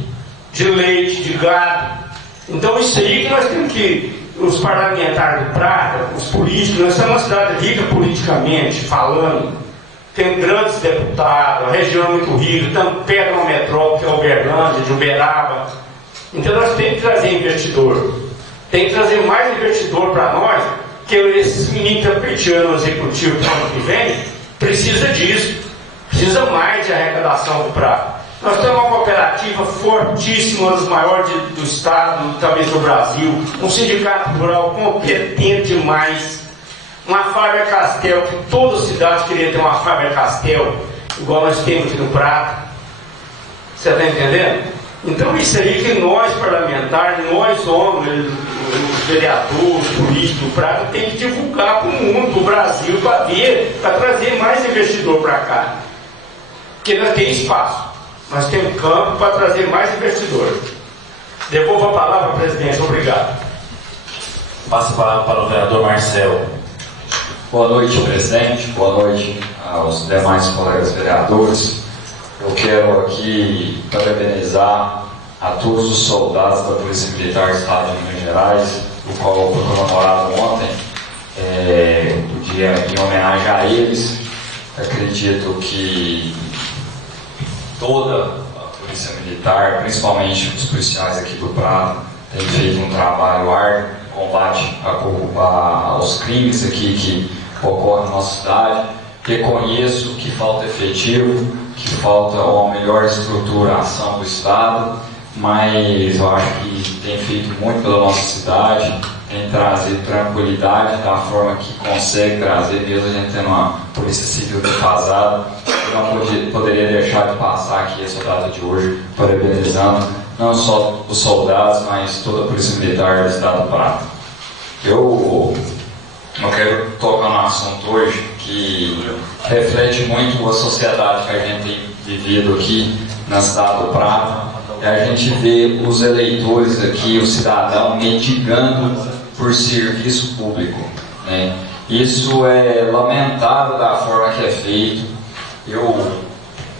de leite, de gado. Então isso aí que nós temos que, os parlamentares do Prata, os políticos, nós somos uma cidade rica politicamente falando, tem grandes deputados, a região é muito rica, estamos perto de uma metrópole que é Uberlândia, de Uberaba. Então nós temos que trazer investidor. Tem que trazer mais investidor para nós, que esses meninos que estão pleiteando o executivo para o ano que vem, precisa disso, precisa mais de arrecadação do Prata. Nós temos uma cooperativa fortíssima, uma das maiores do estado, talvez do Brasil, um sindicato rural competente demais, uma fábrica Castel, que toda cidade queria ter uma fábrica Castel, igual nós temos aqui no Prata. Você está entendendo? Então isso aí que nós parlamentares, nós homens, os vereadores, os políticos do Prata, tem que divulgar para o mundo, para o Brasil, para trazer mais investidor para cá. Porque nós temos espaço, nós temos campo para trazer mais investidor. Devolvo a palavra, presidente. Obrigado. Passa a palavra para o vereador Marcelo. Boa noite, presidente. Boa noite aos demais colegas vereadores. Eu quero aqui parabenizar a todos os soldados da Polícia Militar do Estado de Minas Gerais, o qual foi comemorado ontem, o dia em homenagem a eles. Acredito que toda a Polícia Militar, principalmente os policiais aqui do Prado, tem feito um trabalho árduo, combate aos crimes aqui que ocorrem na nossa cidade. Reconheço que falta efetivo, que falta uma melhor estruturação do Estado, mas eu acho que tem feito muito pela nossa cidade, tem trazido tranquilidade da forma que consegue trazer, mesmo a gente tendo uma polícia civil defasada. Eu não poderia deixar de passar aqui essa data de hoje, parabenizando não só os soldados, mas toda a Polícia Militar do Estado do Pará. Eu quero tocar num assunto hoje que reflete muito a sociedade que a gente tem vivido aqui na cidade do Prado. A gente vê os eleitores aqui, o cidadão, mendigando por serviço público, né? Isso é lamentável da forma que é feito.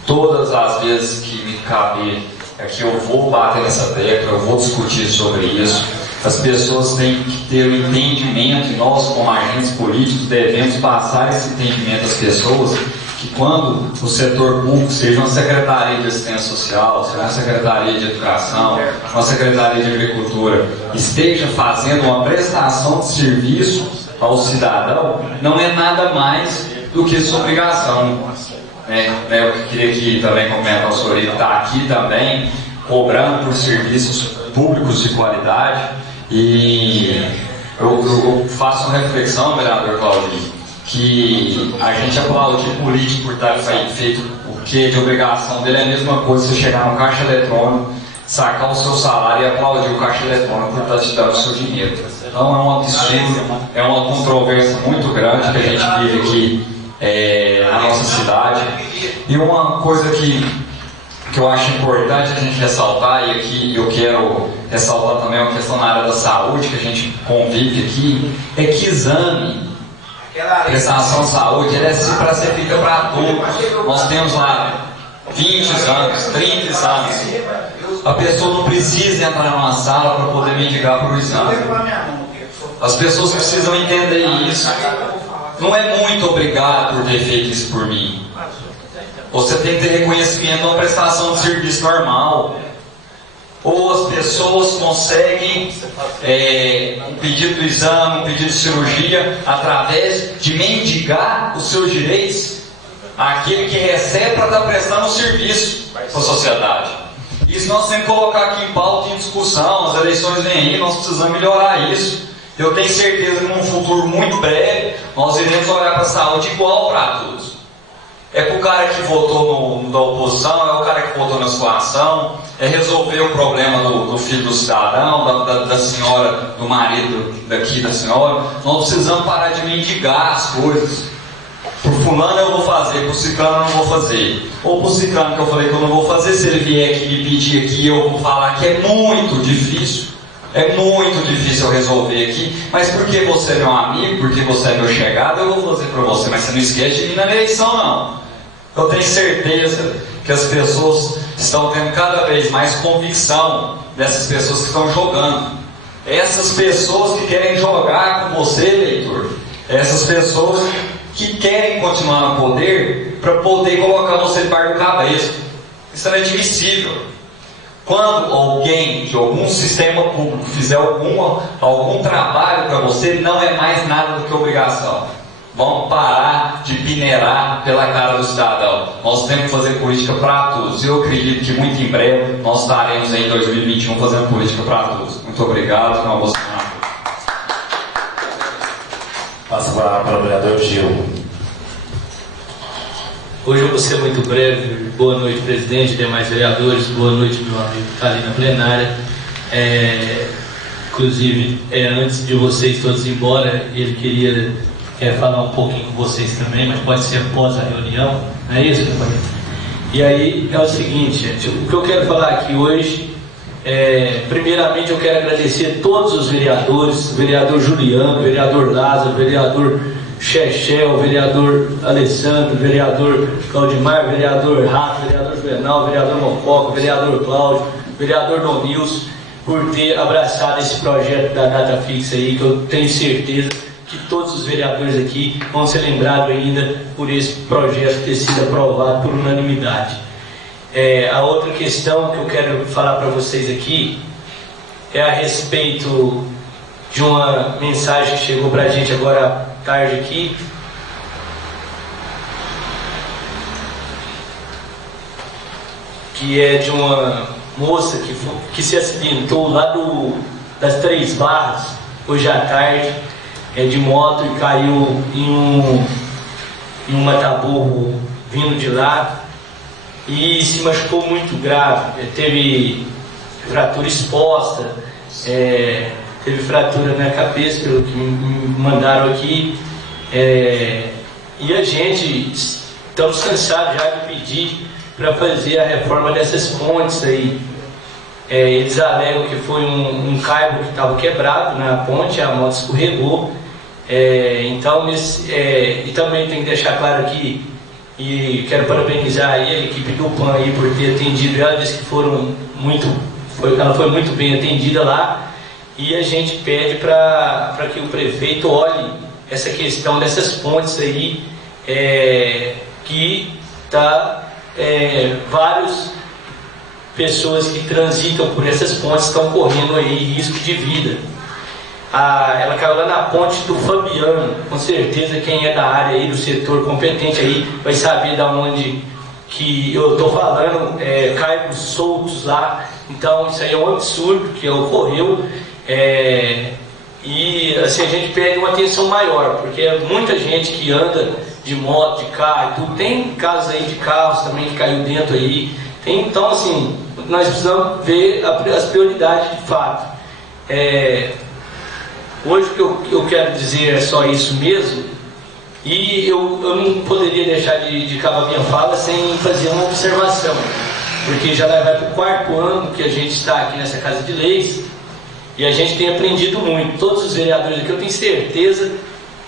Todas as vezes que me cabe aqui, eu vou bater nessa tecla, eu vou discutir sobre isso. As pessoas têm que ter o entendimento, e nós, como agentes políticos, devemos passar esse entendimento às pessoas, que quando o setor público, seja uma Secretaria de Assistência Social, seja uma Secretaria de Educação, uma Secretaria de Agricultura, esteja fazendo uma prestação de serviço ao cidadão, não é nada mais do que sua obrigação. Eu queria aqui também comentar o senhor que está aqui também, cobrando por serviços públicos de qualidade. E eu faço uma reflexão, vereador Claudinho, que a gente aplaudir político por estar feito o que de obrigação dele é a mesma coisa você chegar no caixa eletrônico, sacar o seu salário e aplaudir o caixa eletrônico por estar te dando o seu dinheiro. Então é um absurdo, é uma controvérsia muito grande que a gente vive aqui na nossa cidade. E uma coisa que eu acho importante a gente ressaltar, e aqui eu quero ressaltar também uma questão na área da saúde que a gente convive aqui, é que exame, prestação de saúde, ele é para ser feita para todos. Nós temos lá 20 anos, 30 exames. A pessoa não precisa entrar numa sala para poder mendigar por exame. As pessoas precisam entender isso. Não é muito obrigado por ter feito isso por mim. Você tem que ter reconhecimento de uma prestação de serviço normal. Ou as pessoas conseguem um pedido do exame, um pedido de cirurgia, através de mendigar os seus direitos àquele que recebe para estar prestando um serviço para a sociedade. Isso nós temos que colocar aqui em pauta, em discussão. As eleições vêm aí, nós precisamos melhorar isso. Eu tenho certeza que num futuro muito breve nós iremos olhar para a saúde igual para todos. É para o cara que votou da oposição, é o cara que votou na situação, é resolver o problema do filho do cidadão, da senhora, do marido daqui da senhora. Nós precisamos parar de mendigar as coisas. Por fulano eu vou fazer, por ciclano eu não vou fazer. Ou por ciclano que eu falei que eu não vou fazer, se ele vier aqui me pedir aqui, eu vou falar que é muito difícil. É muito difícil eu resolver aqui, mas porque você é meu amigo, porque você é meu chegado, eu vou fazer para você. Mas você não esquece de mim na eleição, não. Eu tenho certeza que as pessoas estão tendo cada vez mais convicção dessas pessoas que estão jogando. Essas pessoas que querem jogar com você, eleitor. Essas pessoas que querem continuar no poder para poder colocar você debaixo do cabresto. Isso é inadmissível. Quando alguém de algum sistema público fizer algum trabalho para você, não é mais nada do que obrigação. Vamos parar de peneirar pela cara do cidadão. Nós temos que fazer política para todos. Eu acredito que muito em breve nós estaremos em 2021 fazendo política para todos. Muito obrigado. Uma boa semana. Passa para o vereador Gil. Hoje eu vou ser muito breve. Boa noite, presidente, demais vereadores. Boa noite, meu amigo que está ali na plenária. Inclusive, antes de vocês todos ir embora, ele queria falar um pouquinho com vocês também, mas pode ser após a reunião, não é isso, companheiro? E aí é o seguinte, gente, o que eu quero falar aqui hoje primeiramente eu quero agradecer a todos os vereadores, o vereador Juliano, o vereador Lázaro, o vereador Chechel, o vereador Alessandro, o vereador Claudimar, o vereador Rato, o vereador Juvenal, o vereador Mococa, o vereador Cláudio, o vereador Dom Nilson, por ter abraçado esse projeto da data fixa aí, que eu tenho certeza que todos os vereadores aqui vão ser lembrados ainda por esse projeto ter sido aprovado por unanimidade. A outra questão que eu quero falar para vocês aqui é a respeito de uma mensagem que chegou para a gente agora à tarde aqui, que é de uma moça que se acidentou lá das Três Barras, hoje à tarde, de moto, e caiu em um mataburro vindo de lá e se machucou muito grave. Teve fratura exposta, teve fratura na cabeça, pelo que me mandaram aqui, e a gente estamos cansados já de pedir para fazer a reforma dessas pontes aí. Eles alegam que foi um cabo que estava quebrado na ponte, a moto escorregou. Então, e também tem que deixar claro aqui, e quero parabenizar aí a equipe do PAN aí por ter atendido. Ela disse que ela foi muito bem atendida lá, e a gente pede para que o prefeito olhe essa questão dessas pontes aí, que está várias pessoas que transitam por essas pontes estão correndo aí risco de vida. Ela caiu lá na ponte do Fabiano, com certeza quem é da área aí, do setor competente aí, vai saber da onde que eu estou falando, caibos soltos lá. Então isso aí é um absurdo que ocorreu, e assim, a gente pede uma atenção maior, porque é muita gente que anda de moto, de carro, tudo. Tem casos aí de carros também que caiu dentro aí. Então assim, nós precisamos ver as prioridades de fato. Hoje o que eu quero dizer é só isso mesmo, e eu não poderia deixar de acabar minha fala sem fazer uma observação, porque já vai para o 4º ano que a gente está aqui nessa Casa de Leis, e a gente tem aprendido muito. Todos os vereadores aqui, eu tenho certeza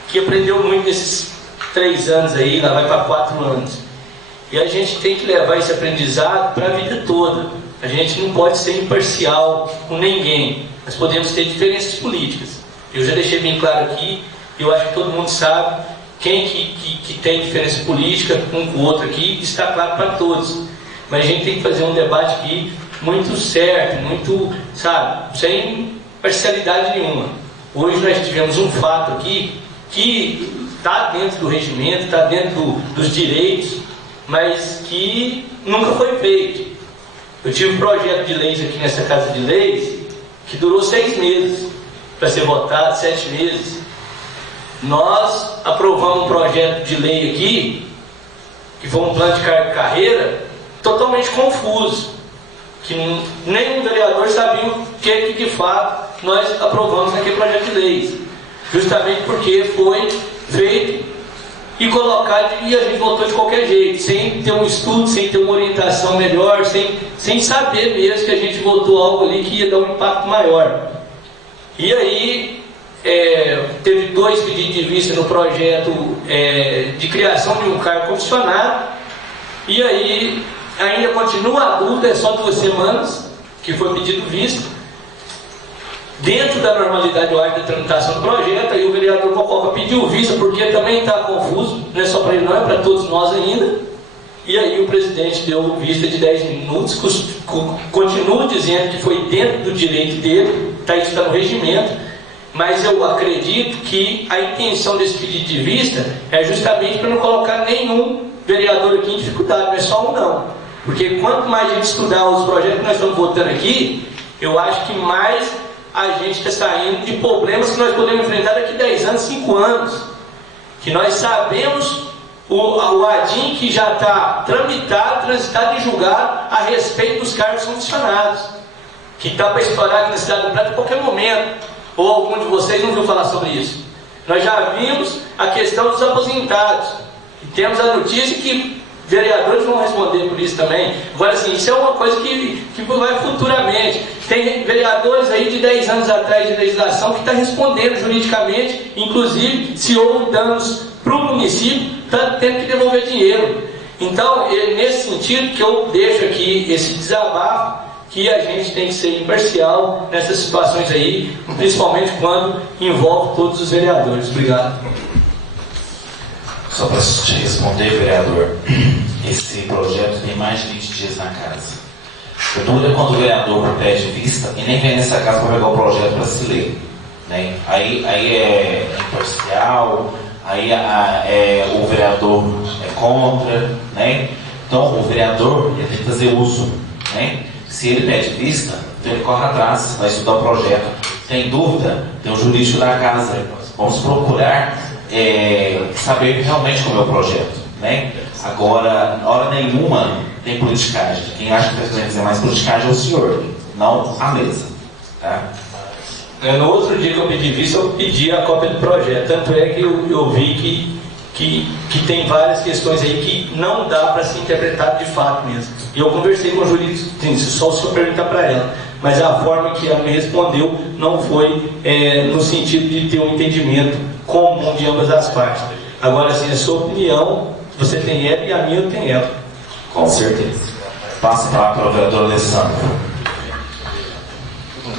que aprendeu muito nesses 3 anos aí, lá vai para 4 anos, e a gente tem que levar esse aprendizado para a vida toda. A gente não pode ser imparcial com ninguém, nós podemos ter diferenças políticas. Eu já deixei bem claro aqui, eu acho que todo mundo sabe quem que tem diferença política um com o outro aqui, está claro para todos. Mas a gente tem que fazer um debate aqui muito certo, muito, sabe, sem parcialidade nenhuma. Hoje nós tivemos um fato aqui que está dentro do regimento, está dentro dos direitos, mas que nunca foi feito. Eu tive um projeto de leis aqui nessa Casa de Leis que durou 6 meses para ser votado, 7 meses. Nós aprovamos um projeto de lei aqui, que foi um plano de carreira totalmente confuso, que nenhum vereador sabia o que de fato nós aprovamos naquele projeto de lei, justamente porque foi feito e colocado, e a gente votou de qualquer jeito, sem ter um estudo, sem ter uma orientação melhor, sem saber mesmo que a gente votou algo ali que ia dar um impacto maior. E aí teve 2 pedidos de vista no projeto de criação de um cargo comissionado, e aí ainda continua a dúvida, é só 2 semanas que foi pedido vista, dentro da normalidade de ordem de tramitação do projeto. Aí o vereador Mococa pediu vista, porque também está confuso, não é só para ele não, é para todos nós ainda. E aí o presidente deu vista de 10 minutos, continua dizendo que foi dentro do direito dele, isso está no regimento, mas eu acredito que a intenção desse pedido de vista é justamente para não colocar nenhum vereador aqui em dificuldade, não é só um não. Porque quanto mais a gente estudar os projetos que nós estamos votando aqui, eu acho que mais a gente está saindo de problemas que nós podemos enfrentar daqui 10 anos, 5 anos. Que nós sabemos o ADIM que já está tramitado, transitado e julgado a respeito dos cargos comissionados, que está para estourar aqui na cidade do Prata a qualquer momento. Ou algum de vocês não viu falar sobre isso? Nós já vimos a questão dos aposentados, e temos a notícia que vereadores vão responder por isso também. Agora, assim, isso é uma coisa que vai futuramente. Tem vereadores aí de 10 anos atrás de legislação que estão respondendo juridicamente, inclusive, se houve danos para o município, está tendo que devolver dinheiro. Então, é nesse sentido que eu deixo aqui esse desabafo, que a gente tem que ser imparcial nessas situações aí, principalmente quando envolve todos os vereadores. Obrigado. Só para te responder, vereador, esse projeto tem mais de 20 dias na casa. O duro é quando o vereador pede vista e nem vem nessa casa para pegar o projeto para se ler. Né? Aí é imparcial, aí o vereador é contra. Né? Então o vereador ele tem que fazer uso. Né? Se ele pede vista, então ele corre atrás, vai estudar o projeto. Tem dúvida? Tem o jurídico da casa. Vamos procurar saber realmente como é o projeto. Né? Agora, hora nenhuma tem politicagem. Quem acha que está querendo dizer mais politicagem é o senhor, não a mesa. Tá? No outro dia que eu pedi vista, eu pedi a cópia do projeto. Tanto é que eu vi que tem várias questões aí que não dá para se interpretar de fato mesmo. E eu conversei com a jurídica, só o senhor perguntar para ela. Mas a forma que ela me respondeu não foi no sentido de ter um entendimento comum de ambas as partes. Agora, assim, a sua opinião, você tem ela e a minha eu tenho ela. Com certeza. Passa para o vereador Alessandro.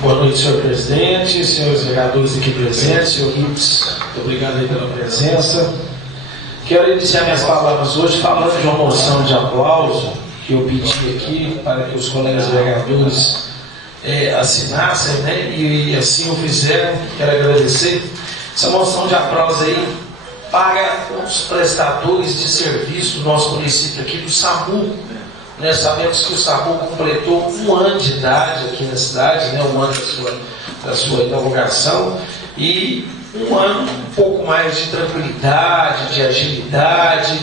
Boa noite, senhor presidente, senhores vereadores aqui presentes, senhor Ritz, muito obrigado aí pela presença. Quero iniciar minhas palavras hoje falando de uma moção de aplauso que eu pedi aqui para que os colegas vereadores assinassem, né? E assim o fizeram. Quero agradecer. Essa moção de aplauso aí para os prestadores de serviço do nosso município aqui, do SAMU. Nós sabemos que o SAMU completou 1 ano de idade aqui na cidade, né? 1 ano da sua inauguração, e 1 ano um pouco mais de tranquilidade, de agilidade,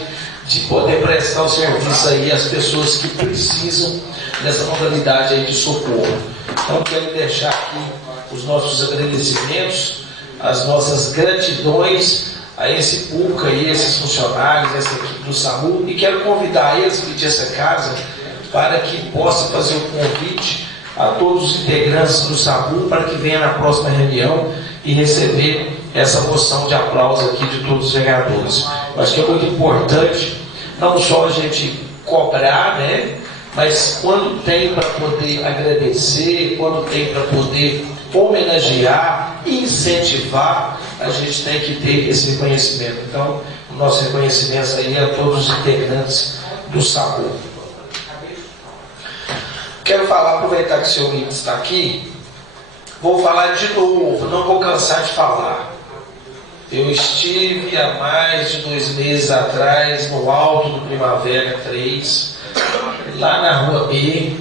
de poder prestar o serviço aí às pessoas que precisam dessa modalidade aí de socorro. Então quero deixar aqui os nossos agradecimentos, as nossas gratidões a esse público aí, esses funcionários, essa equipe do SAMU, e quero convidar eles, pedir essa casa, para que possa fazer o convite a todos os integrantes do SAMU para que venha na próxima reunião e receber essa moção de aplauso aqui de todos os vereadores. Eu acho que é muito importante, não só a gente cobrar, né, mas quando tem para poder agradecer, quando tem para poder homenagear, incentivar, a gente tem que ter esse reconhecimento. Então, o nosso reconhecimento aí a todos os integrantes do SAMU. Quero falar, aproveitar que o senhor Lima está aqui, vou falar de novo, não vou cansar de falar. Eu estive há mais de 2 meses atrás no alto do Primavera 3, lá na Rua B,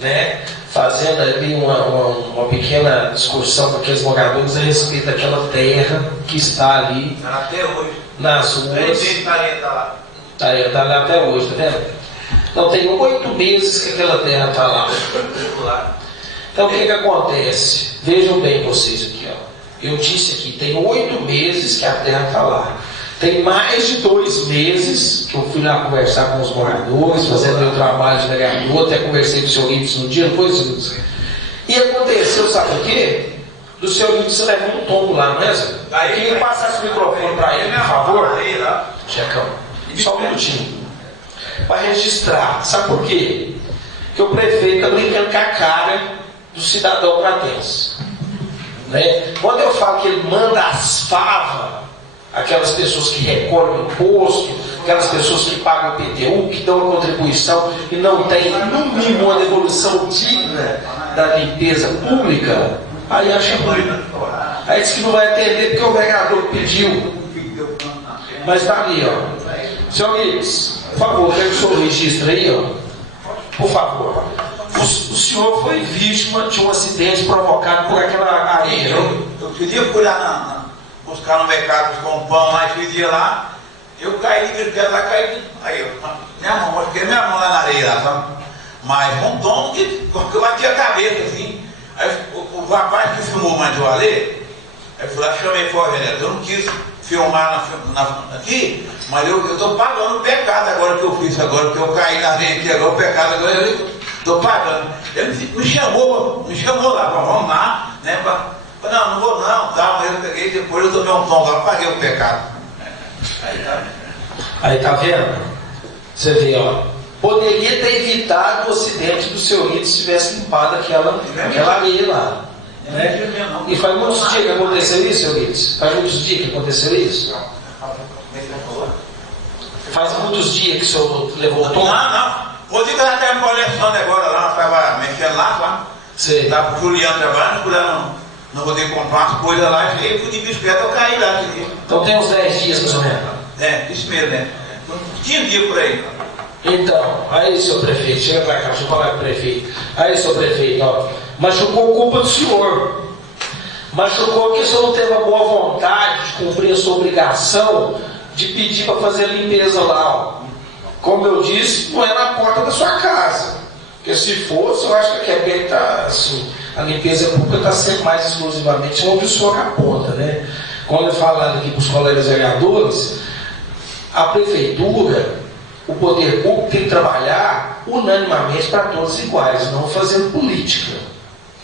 né, fazendo ali uma pequena discussão com aqueles moradores a respeito daquela terra que está ali até hoje nas ruas. Está lá até hoje, tá vendo? Então tem 8 meses que aquela terra está lá. Então o que acontece? Vejam bem vocês aqui, ó. Eu disse aqui, tem 8 meses que a terra está lá. Tem mais de 2 meses que eu fui lá conversar com os moradores, fazendo meu trabalho de vereador, até conversei com o senhor Ibsen no dia, não foi, senhor Ibsen? E aconteceu, sabe o quê? Do senhor Ibsen levou um tombo lá, não é, senhor? Quem passasse o microfone para ele, por favor? Checão, só um minutinho. Para registrar. Sabe por quê? Porque o prefeito está brincando com a cara do cidadão pratense. Né? Quando eu falo que ele manda as favas, aquelas pessoas que recolhem o imposto, aquelas pessoas que pagam o IPTU, que dão a contribuição e não tem, no mínimo, uma devolução digna da limpeza pública, aí acha ruim. Aí diz que não vai atender porque o vereador pediu. Mas está ali, ó. Senhor Guides, por favor, quero que o senhor registre aí, ó. Por favor. O senhor foi vítima de um acidente provocado por aquela areia. Eu podia fui lá buscar no mercado com pão lá, esse dia lá, eu caí de pé lá, caí. Aí minha mão, eu fiquei minha mão lá na areia lá, sabe? Mas um tom que eu bati a cabeça assim. Aí o rapaz que filmou o Mandioalê, Aí fui lá, chamei fora, vereador. Eu não quis filmar aqui, mas eu estou pagando o pecado agora que eu fiz, agora que eu caí na areia aqui, agora o pecado, agora eu estou pagando. Ele me chamou lá, vamos lá, né? Não vou não, tá, mas eu peguei, depois eu tomei um tom lá, paguei o pecado. Aí tá vendo? Você vê, ó. Poderia ter evitado o acidente do seu Rito se tivesse limpado aquela areia lá. Né? E faz muitos dias que aconteceu isso, seu Rito? Faz muitos dias que aconteceu isso? Faz muitos dias que o senhor levou o tom? Não. Hoje que ela estava colecionando agora lá, ela estava mexendo lá. Estava com o Juliano trabalhando, não poder comprar umas coisas lá, e fui de bicicleta, eu caí lá. Então tem uns 10 dias mais ou menos. Isso mesmo, né? 15 dias por aí. Então, aí, seu prefeito, chega pra cá, deixa eu falar com o prefeito. Aí, seu prefeito, ó, machucou culpa do senhor. Machucou que o senhor não teve a boa vontade de cumprir a sua obrigação de pedir para fazer a limpeza lá, ó. Como eu disse, não é na porta da sua casa. Porque se fosse, eu acho que a Quebec tá, assim, a limpeza pública está sendo mais exclusivamente onde o senhor aponta, né? Quando eu falando aqui para os colegas vereadores, a prefeitura, o poder público tem que trabalhar unanimamente para todos iguais, não fazendo política,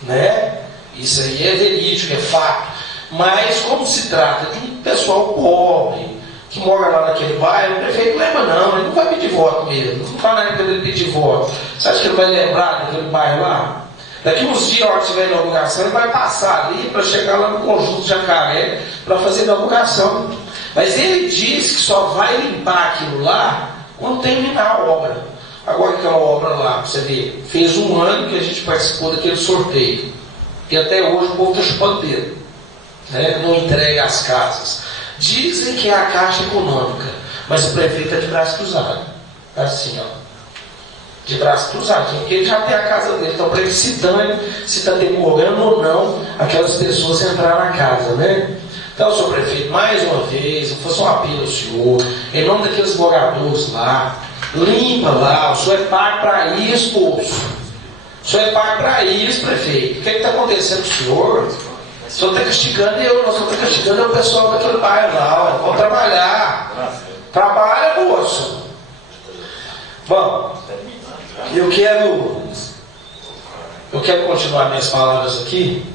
né? Isso aí é verídico, é fato. Mas como se trata de um pessoal pobre, que mora lá naquele bairro, o prefeito não lembra não, ele não vai pedir voto mesmo, não está na época dele pedir voto. Você acha que ele vai lembrar daquele bairro lá? Daqui uns dias, a hora que tiver inauguração, ele vai passar ali para chegar lá no Conjunto Jacaré para fazer a inauguração. Mas ele diz que só vai limpar aquilo lá quando terminar a obra. Agora aquela obra lá, você vê, fez um ano que a gente participou daquele sorteio. E até hoje o povo está chupando dedo, né? Não entrega as casas. Dizem que é a Caixa Econômica, mas o prefeito está de braço cruzado. Assim, ó. De braço cruzado, porque ele já tem a casa dele. Então, para ele se dane, se está demorando ou não aquelas pessoas entrar na casa, né? Então, senhor prefeito, mais uma vez, eu faço um apelo ao senhor, em nome daqueles moradores lá, limpa lá, o senhor é pago para isso, moço. O senhor é pago para isso, prefeito. O que está acontecendo com o senhor? O senhor está castigando eu, nós estamos castigando o pessoal daquele bairro lá, vão trabalhar. Trabalha, moço. Bom, eu quero continuar minhas palavras aqui,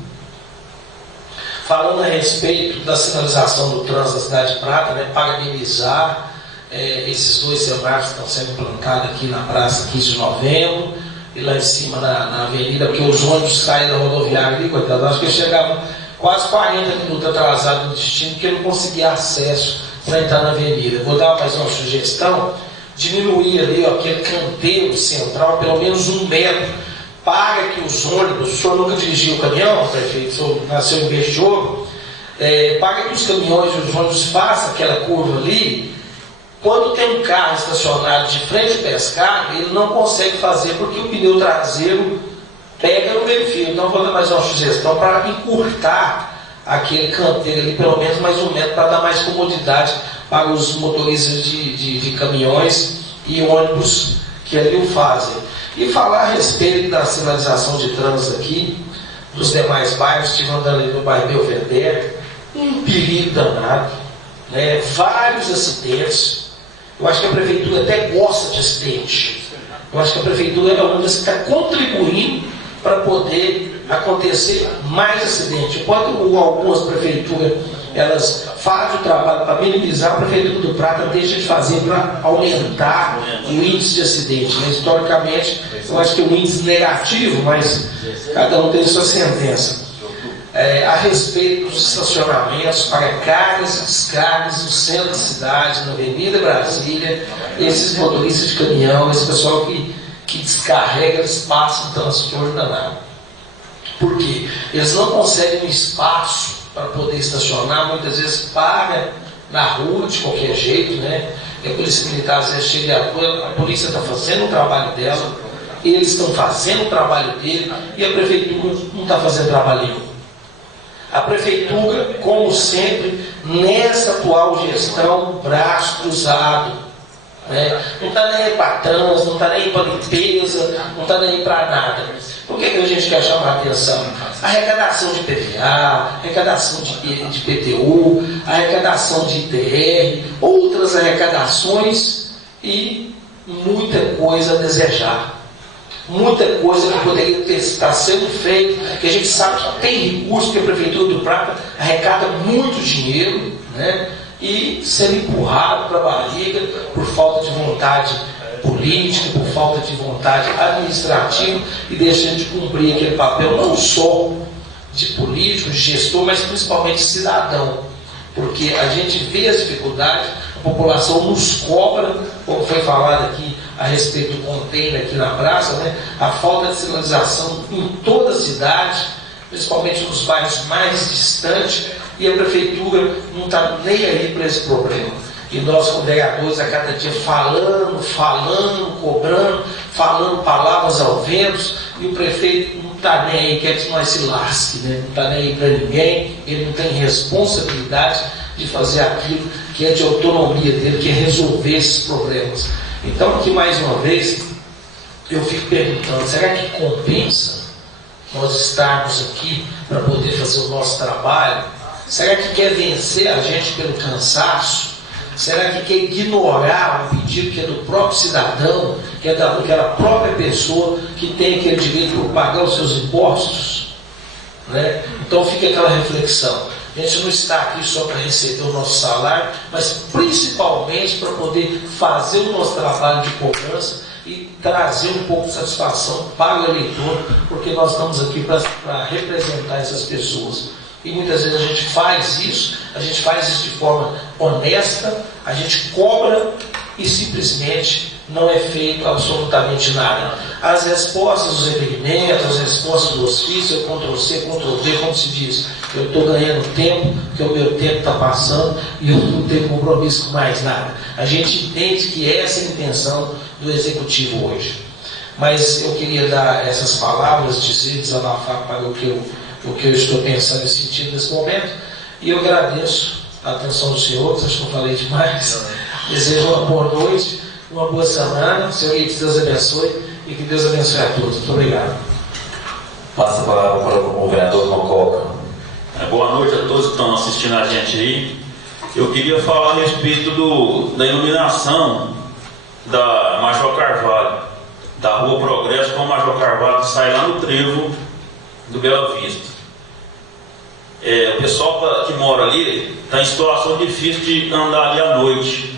falando a respeito da sinalização do trânsito da cidade de Prata, né, parabenizar esses 2 semáforos que estão sendo implantados aqui na Praça 15 de Novembro e lá em cima na avenida, porque os ônibus saem da rodoviária ali, coitado, acho que eles chegavam quase 40 minutos atrasados no destino, porque não conseguia acesso para entrar na avenida. Vou dar mais uma sugestão, diminuir ali, ó, aquele canteiro central, pelo menos 1 metro, para que os ônibus, o senhor nunca dirigiu o caminhão, prefeito, o senhor nasceu em Bechoro, para que os caminhões e os ônibus façam aquela curva ali. Quando tem um carro estacionado de frente ao pescar, ele não consegue fazer porque o pneu traseiro pega no meio fio. Então, vou dar mais uma sugestão para encurtar aquele canteiro ali, pelo menos mais 1 metro, para dar mais comodidade para os motoristas de caminhões e ônibus que ali o fazem. E falar a respeito da sinalização de trânsito aqui, dos demais bairros, estive andando ali no bairro Belvedere, um perigo danado, né? Vários acidentes. Eu acho que a prefeitura até gosta de acidente. Eu acho que a prefeitura é uma das que está contribuindo para poder acontecer mais acidentes. Enquanto algumas prefeituras elas fazem o trabalho para minimizar, a prefeitura do Prata deixa de fazer para aumentar o índice de acidente. Né? Historicamente, eu acho que é um índice negativo, mas cada um tem sua sentença. A respeito dos estacionamentos para cargas e descargas no centro da cidade, na Avenida Brasília, esses motoristas de caminhão, esse pessoal que descarrega, eles passam um transtorno danado. Por quê? Eles não conseguem um espaço para poder estacionar, muitas vezes paga na rua de qualquer jeito, né? E a polícia militar às vezes chega a polícia está fazendo o trabalho dela, eles estão fazendo o trabalho dele e a prefeitura não está fazendo trabalho nenhum. A prefeitura, como sempre, nessa atual gestão, braço cruzado, né? Não está nem aí para trânsito, não está nem aí para limpeza, não está nem aí para nada. Por que a gente quer chamar a atenção? Arrecadação de PVA, arrecadação de PTU, arrecadação de ITR, outras arrecadações e muita coisa a desejar. Muita coisa que poderia estar sendo feita, que a gente sabe que tem recurso, que a Prefeitura do Prata arrecada muito dinheiro, né? E sendo empurrado para a barriga por falta de vontade política, por falta de vontade administrativa e deixando de cumprir aquele papel não só de político, de gestor, mas principalmente de cidadão. Porque a gente vê as dificuldades, a população nos cobra, como foi falado aqui a respeito do container aqui na praça, né? A falta de sinalização em toda a cidade, principalmente nos bairros mais distantes, e a Prefeitura não está nem aí para esse problema. E nós, como vereadores, a cada dia falando, cobrando, falando palavras ao vento, e o prefeito não está nem aí, quer que nós se lasque, né? Não está nem aí para ninguém, ele não tem responsabilidade de fazer aquilo que é de autonomia dele, que é resolver esses problemas. Então, aqui mais uma vez, eu fico perguntando, será que compensa nós estarmos aqui para poder fazer o nosso trabalho? Será que quer vencer a gente pelo cansaço? Será que quer ignorar um pedido que é do próprio cidadão, que é daquela própria pessoa que tem aquele direito de pagar os seus impostos? Né? Então fica aquela reflexão. A gente não está aqui só para receber o nosso salário, mas principalmente para poder fazer o nosso trabalho de cobrança e trazer um pouco de satisfação para o eleitor, porque nós estamos aqui para representar essas pessoas. E muitas vezes a gente faz isso de forma honesta, a gente cobra e simplesmente não é feito absolutamente nada. As respostas dos requerimentos, as respostas do ofício, Ctrl-C, Ctrl-V, como se diz, eu estou ganhando tempo, porque o meu tempo está passando e eu não tenho compromisso com mais nada. A gente entende que essa é a intenção do Executivo hoje. Mas eu queria dar essas palavras, desabafar para o que eu estou pensando nesse sentido nesse momento, e eu agradeço a atenção dos senhores, acho que eu falei demais. Desejo uma boa noite, uma boa semana, Senhor, que Deus abençoe e que Deus abençoe a todos. Muito obrigado. Passa a palavra para o vereador Mococa. Boa noite a todos que estão assistindo a gente aí. Eu queria falar a respeito da iluminação da Major Carvalho, da Rua Progresso com a Major Carvalho, que sai lá no trevo do Bela Vista. O pessoal que mora ali está em situação difícil de andar ali à noite.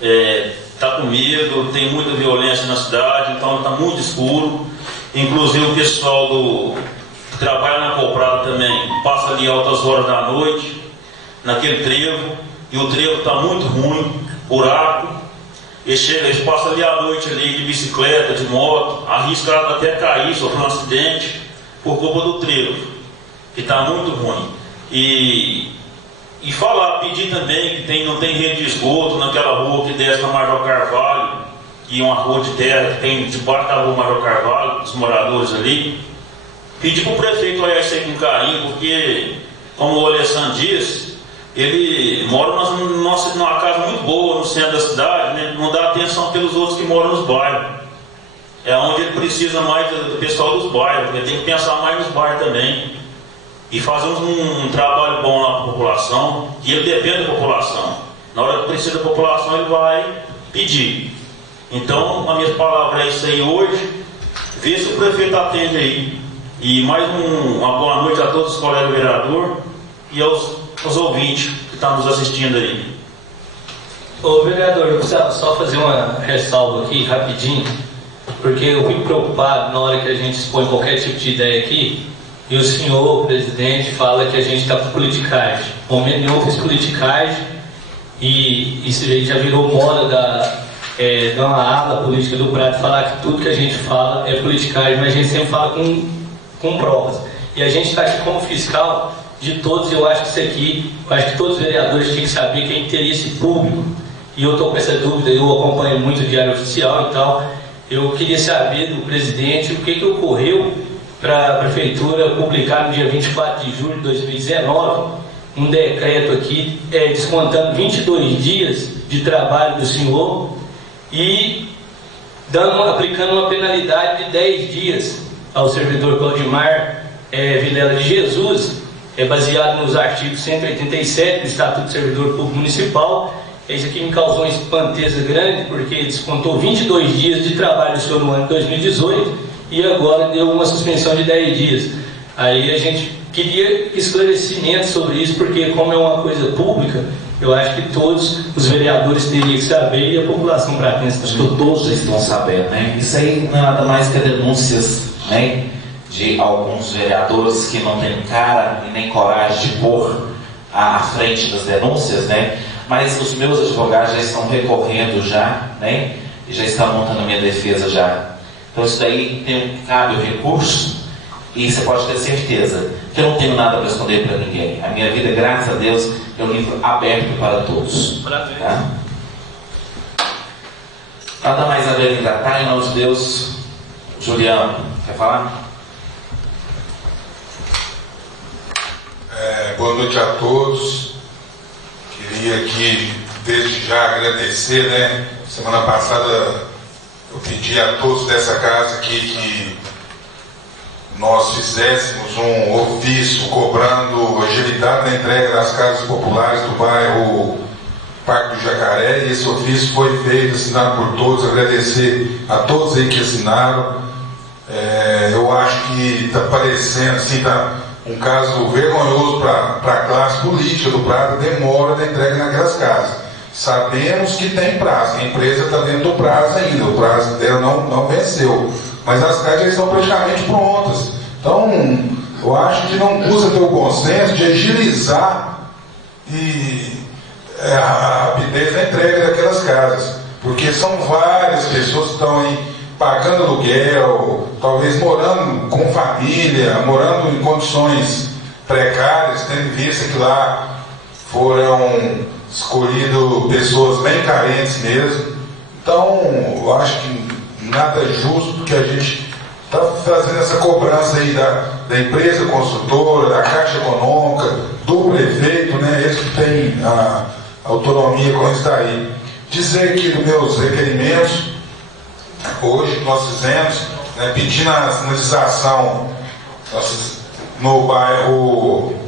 Está com medo, tem muita violência na cidade, então está muito escuro. Inclusive o pessoal que trabalha na Coprada também passa ali altas horas da noite, naquele trevo, e o trevo está muito ruim, buraco. Eles passam ali à noite ali de bicicleta, de moto, arriscam até cair, sofrer um acidente por culpa do trevo, que está muito ruim. E pedir também que não tem rede de esgoto naquela rua que desce na Major Carvalho, que é uma rua de terra que tem debaixo da rua Major Carvalho, os moradores ali. Pedir para o prefeito olhar isso aí com carinho, porque, como o Alessandro disse, ele mora numa casa muito boa no centro da cidade, né? Não dá atenção pelos outros que moram nos bairros. É onde ele precisa mais do pessoal dos bairros, ele tem que pensar mais nos bairros também. E fazer um trabalho bom lá para a população, e ele depende da população. Na hora que precisa da população, ele vai pedir. Então, a minha palavra é isso aí hoje. Vê se o prefeito atende aí. E mais uma boa noite a todos os colegas vereadores e aos ouvintes que estão nos assistindo aí. Ô vereador, eu precisava só fazer uma ressalva aqui, rapidinho, porque eu fico preocupado na hora que a gente expõe qualquer tipo de ideia aqui, e o senhor, o presidente, fala que a gente está com politicagem. No momento nenhum eu fiz politicagem, e isso aí já virou moda da uma ala política do Prata falar que tudo que a gente fala é politicagem, mas a gente sempre fala com provas. E a gente está aqui como fiscal de todos, e eu acho que isso aqui, eu acho que todos os vereadores têm que saber que é interesse público, e eu estou com essa dúvida, eu acompanho muito o Diário Oficial e tal. Eu queria saber do presidente o que ocorreu para a Prefeitura publicar no dia 24 de julho de 2019 um decreto aqui descontando 22 dias de trabalho do senhor e aplicando uma penalidade de 10 dias ao servidor Claudimar Vilela de Jesus, baseado nos artigos 187 do Estatuto do Servidor Público Municipal. Isso aqui me causou uma espanteza grande, porque descontou 22 dias de trabalho do senhor no ano de 2018 e agora deu uma suspensão de 10 dias. Aí a gente queria esclarecimento sobre isso, porque como é uma coisa pública, eu acho que todos os vereadores teriam que saber e a população pratense também. Acho que todos estão sabendo, né? Isso aí não é nada mais que denúncias, né, de alguns vereadores que não têm cara e nem coragem de pôr à frente das denúncias, né? Mas os meus advogados já estão recorrendo já, né? E já estão montando a minha defesa já. Então isso daí cabe o recurso e você pode ter certeza que eu não tenho nada para esconder para ninguém. A minha vida, graças a Deus, é um livro aberto para todos. Tá? Nada mais a ver em nome de Deus. Juliano, quer falar? Boa noite a todos. Queria aqui, desde já, agradecer, né? Semana passada eu pedi a todos dessa casa aqui que nós fizéssemos um ofício cobrando agilidade na entrega das casas populares do bairro Parque do Jacaré, e esse ofício foi feito, assinado por todos. Agradecer a todos aí que assinaram. Eu acho que está parecendo assim, tá um caso vergonhoso para a classe política do Prado, demora da entrega naquelas casas. Sabemos que tem prazo, a empresa está dentro do prazo ainda, o prazo dela não venceu, mas as casas já estão praticamente prontas. Então, eu acho que não custa ter o consenso de agilizar a rapidez da entrega daquelas casas, porque são várias pessoas que estão aí pagando aluguel, talvez morando com família, morando em condições precárias, tendo em vista que lá foram escolhidas pessoas bem carentes mesmo. Então, eu acho que nada justo que a gente está fazendo essa cobrança aí da empresa construtora, da Caixa Econômica, do prefeito, né, esse que tem a autonomia com isso daí. Dizer que dos meus requerimentos, hoje nós fizemos, né, pedindo a sinalização no bairro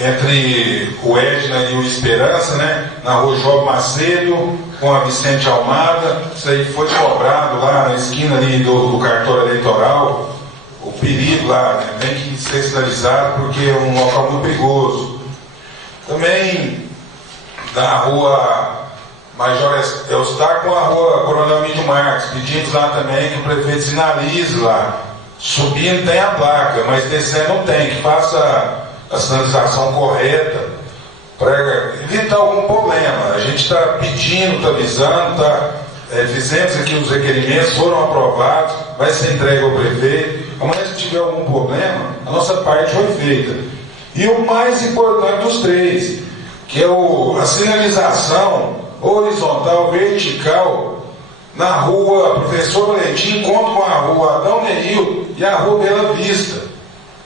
entre o Edna e o Esperança, né, na rua João Macedo com a Vicente Almada. Isso aí foi cobrado lá na esquina ali do cartório eleitoral. O perigo lá, né, tem que ser sinalizado porque é um local muito perigoso. Também da rua Major Eustáquio com a rua Coronel Mídio Marques, pedimos lá também que o prefeito sinalize lá. Subindo tem a placa, mas descendo não tem, que faça a sinalização correta para evitar algum problema. A gente está pedindo, está avisando, fizemos aqui os requerimentos, foram aprovados, vai ser entregue ao prefeito. Amanhã, se tiver algum problema, a nossa parte foi feita. E o mais importante dos três, que é a sinalização horizontal, vertical, na rua Professor Valentim, encontro com a rua Adão Neil e a rua Bela Vista,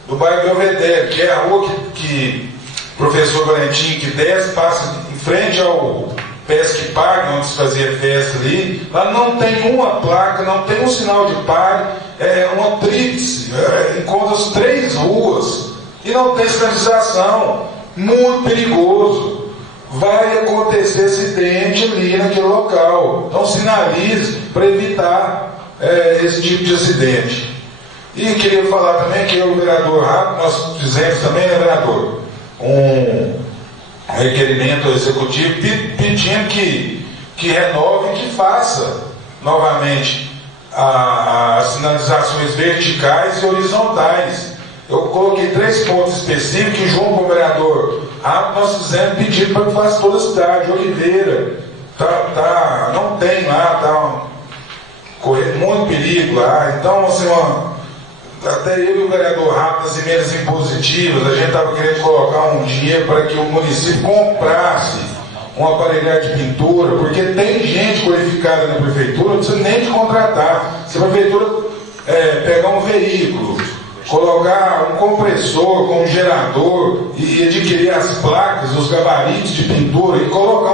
do bairro Belvedere, que é a rua que Professor Valentim, que desce, passa em frente ao Pesque Parque, onde se fazia festa ali. Lá não tem uma placa, não tem um sinal de pare, é uma tríplice, encontra as 3 ruas e não tem sinalização, muito perigoso. Vai acontecer acidente ali naquele local. Então sinalize para evitar esse tipo de acidente. E queria falar também que o vereador Rato, nós fizemos também, né, vereador, um requerimento executivo pedindo que renove e que faça novamente as sinalizações verticais e horizontais. Eu coloquei 3 pontos específicos que, junto com o vereador Rato, nós fizemos pedido para que faça toda a cidade. Oliveira, não tem lá, está correndo muito perigo lá. Então, assim, até eu e o vereador Rato, nas emendas impositivas, a gente estava querendo colocar um dinheiro para que o município comprasse um aparelhagem de pintura, porque tem gente qualificada na prefeitura, não precisa nem de contratar. Se a prefeitura pegar um veículo, colocar um compressor com um gerador e adquirir as placas, os gabaritos de pintura e colocar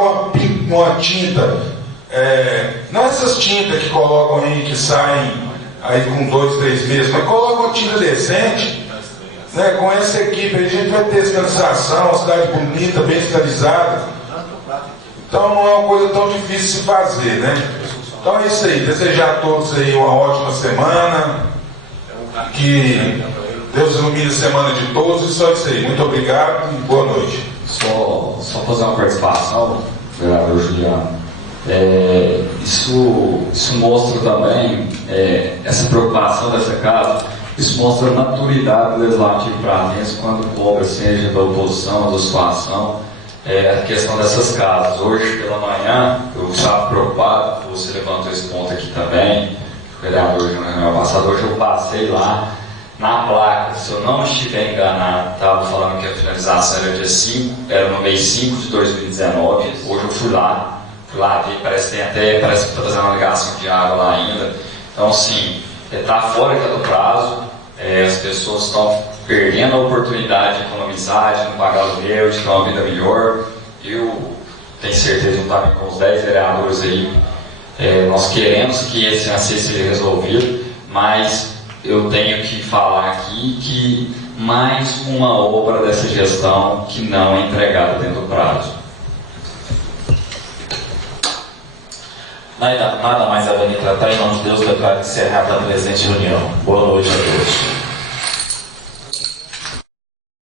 uma tinta, não essas tintas que colocam aí, que saem aí com 2, 3 meses, mas coloca uma tinta decente, né? Com essa equipe aí a gente vai ter sinalização, uma cidade bonita, bem sinalizada. Então não é uma coisa tão difícil de se fazer, né? Então é isso aí, desejar a todos aí uma ótima semana, que Deus ilumine a semana de todos, e só isso aí. Muito obrigado e boa noite. Só fazer uma participação, vereador Juliano. Isso mostra também, essa preocupação dessa casa, isso mostra a maturidade do Legislativo Pratense quando cobra, seja da oposição ou da situação, a questão dessas casas. Hoje pela manhã, eu estava preocupado, você levantou esse ponto aqui também, o vereador Júnior passado, hoje eu passei lá, na placa, se eu não estiver enganado, estava falando que a finalização era dia 5, era no mês 5 de 2019, hoje eu fui lá ver, parece que está fazendo uma ligação de água lá ainda. Então, assim, está fora do prazo, as pessoas estão perdendo a oportunidade de economizar, de não pagar aluguel, de ter uma vida melhor. Eu tenho certeza, juntamente com os 10 vereadores aí, nós queremos que esse ACC seja resolvido, mas eu tenho que falar aqui que mais uma obra dessa gestão que não é entregada dentro do prazo. Nada mais a venir tratar, em nome de Deus, declaro encerrada a presente reunião. Boa noite a todos.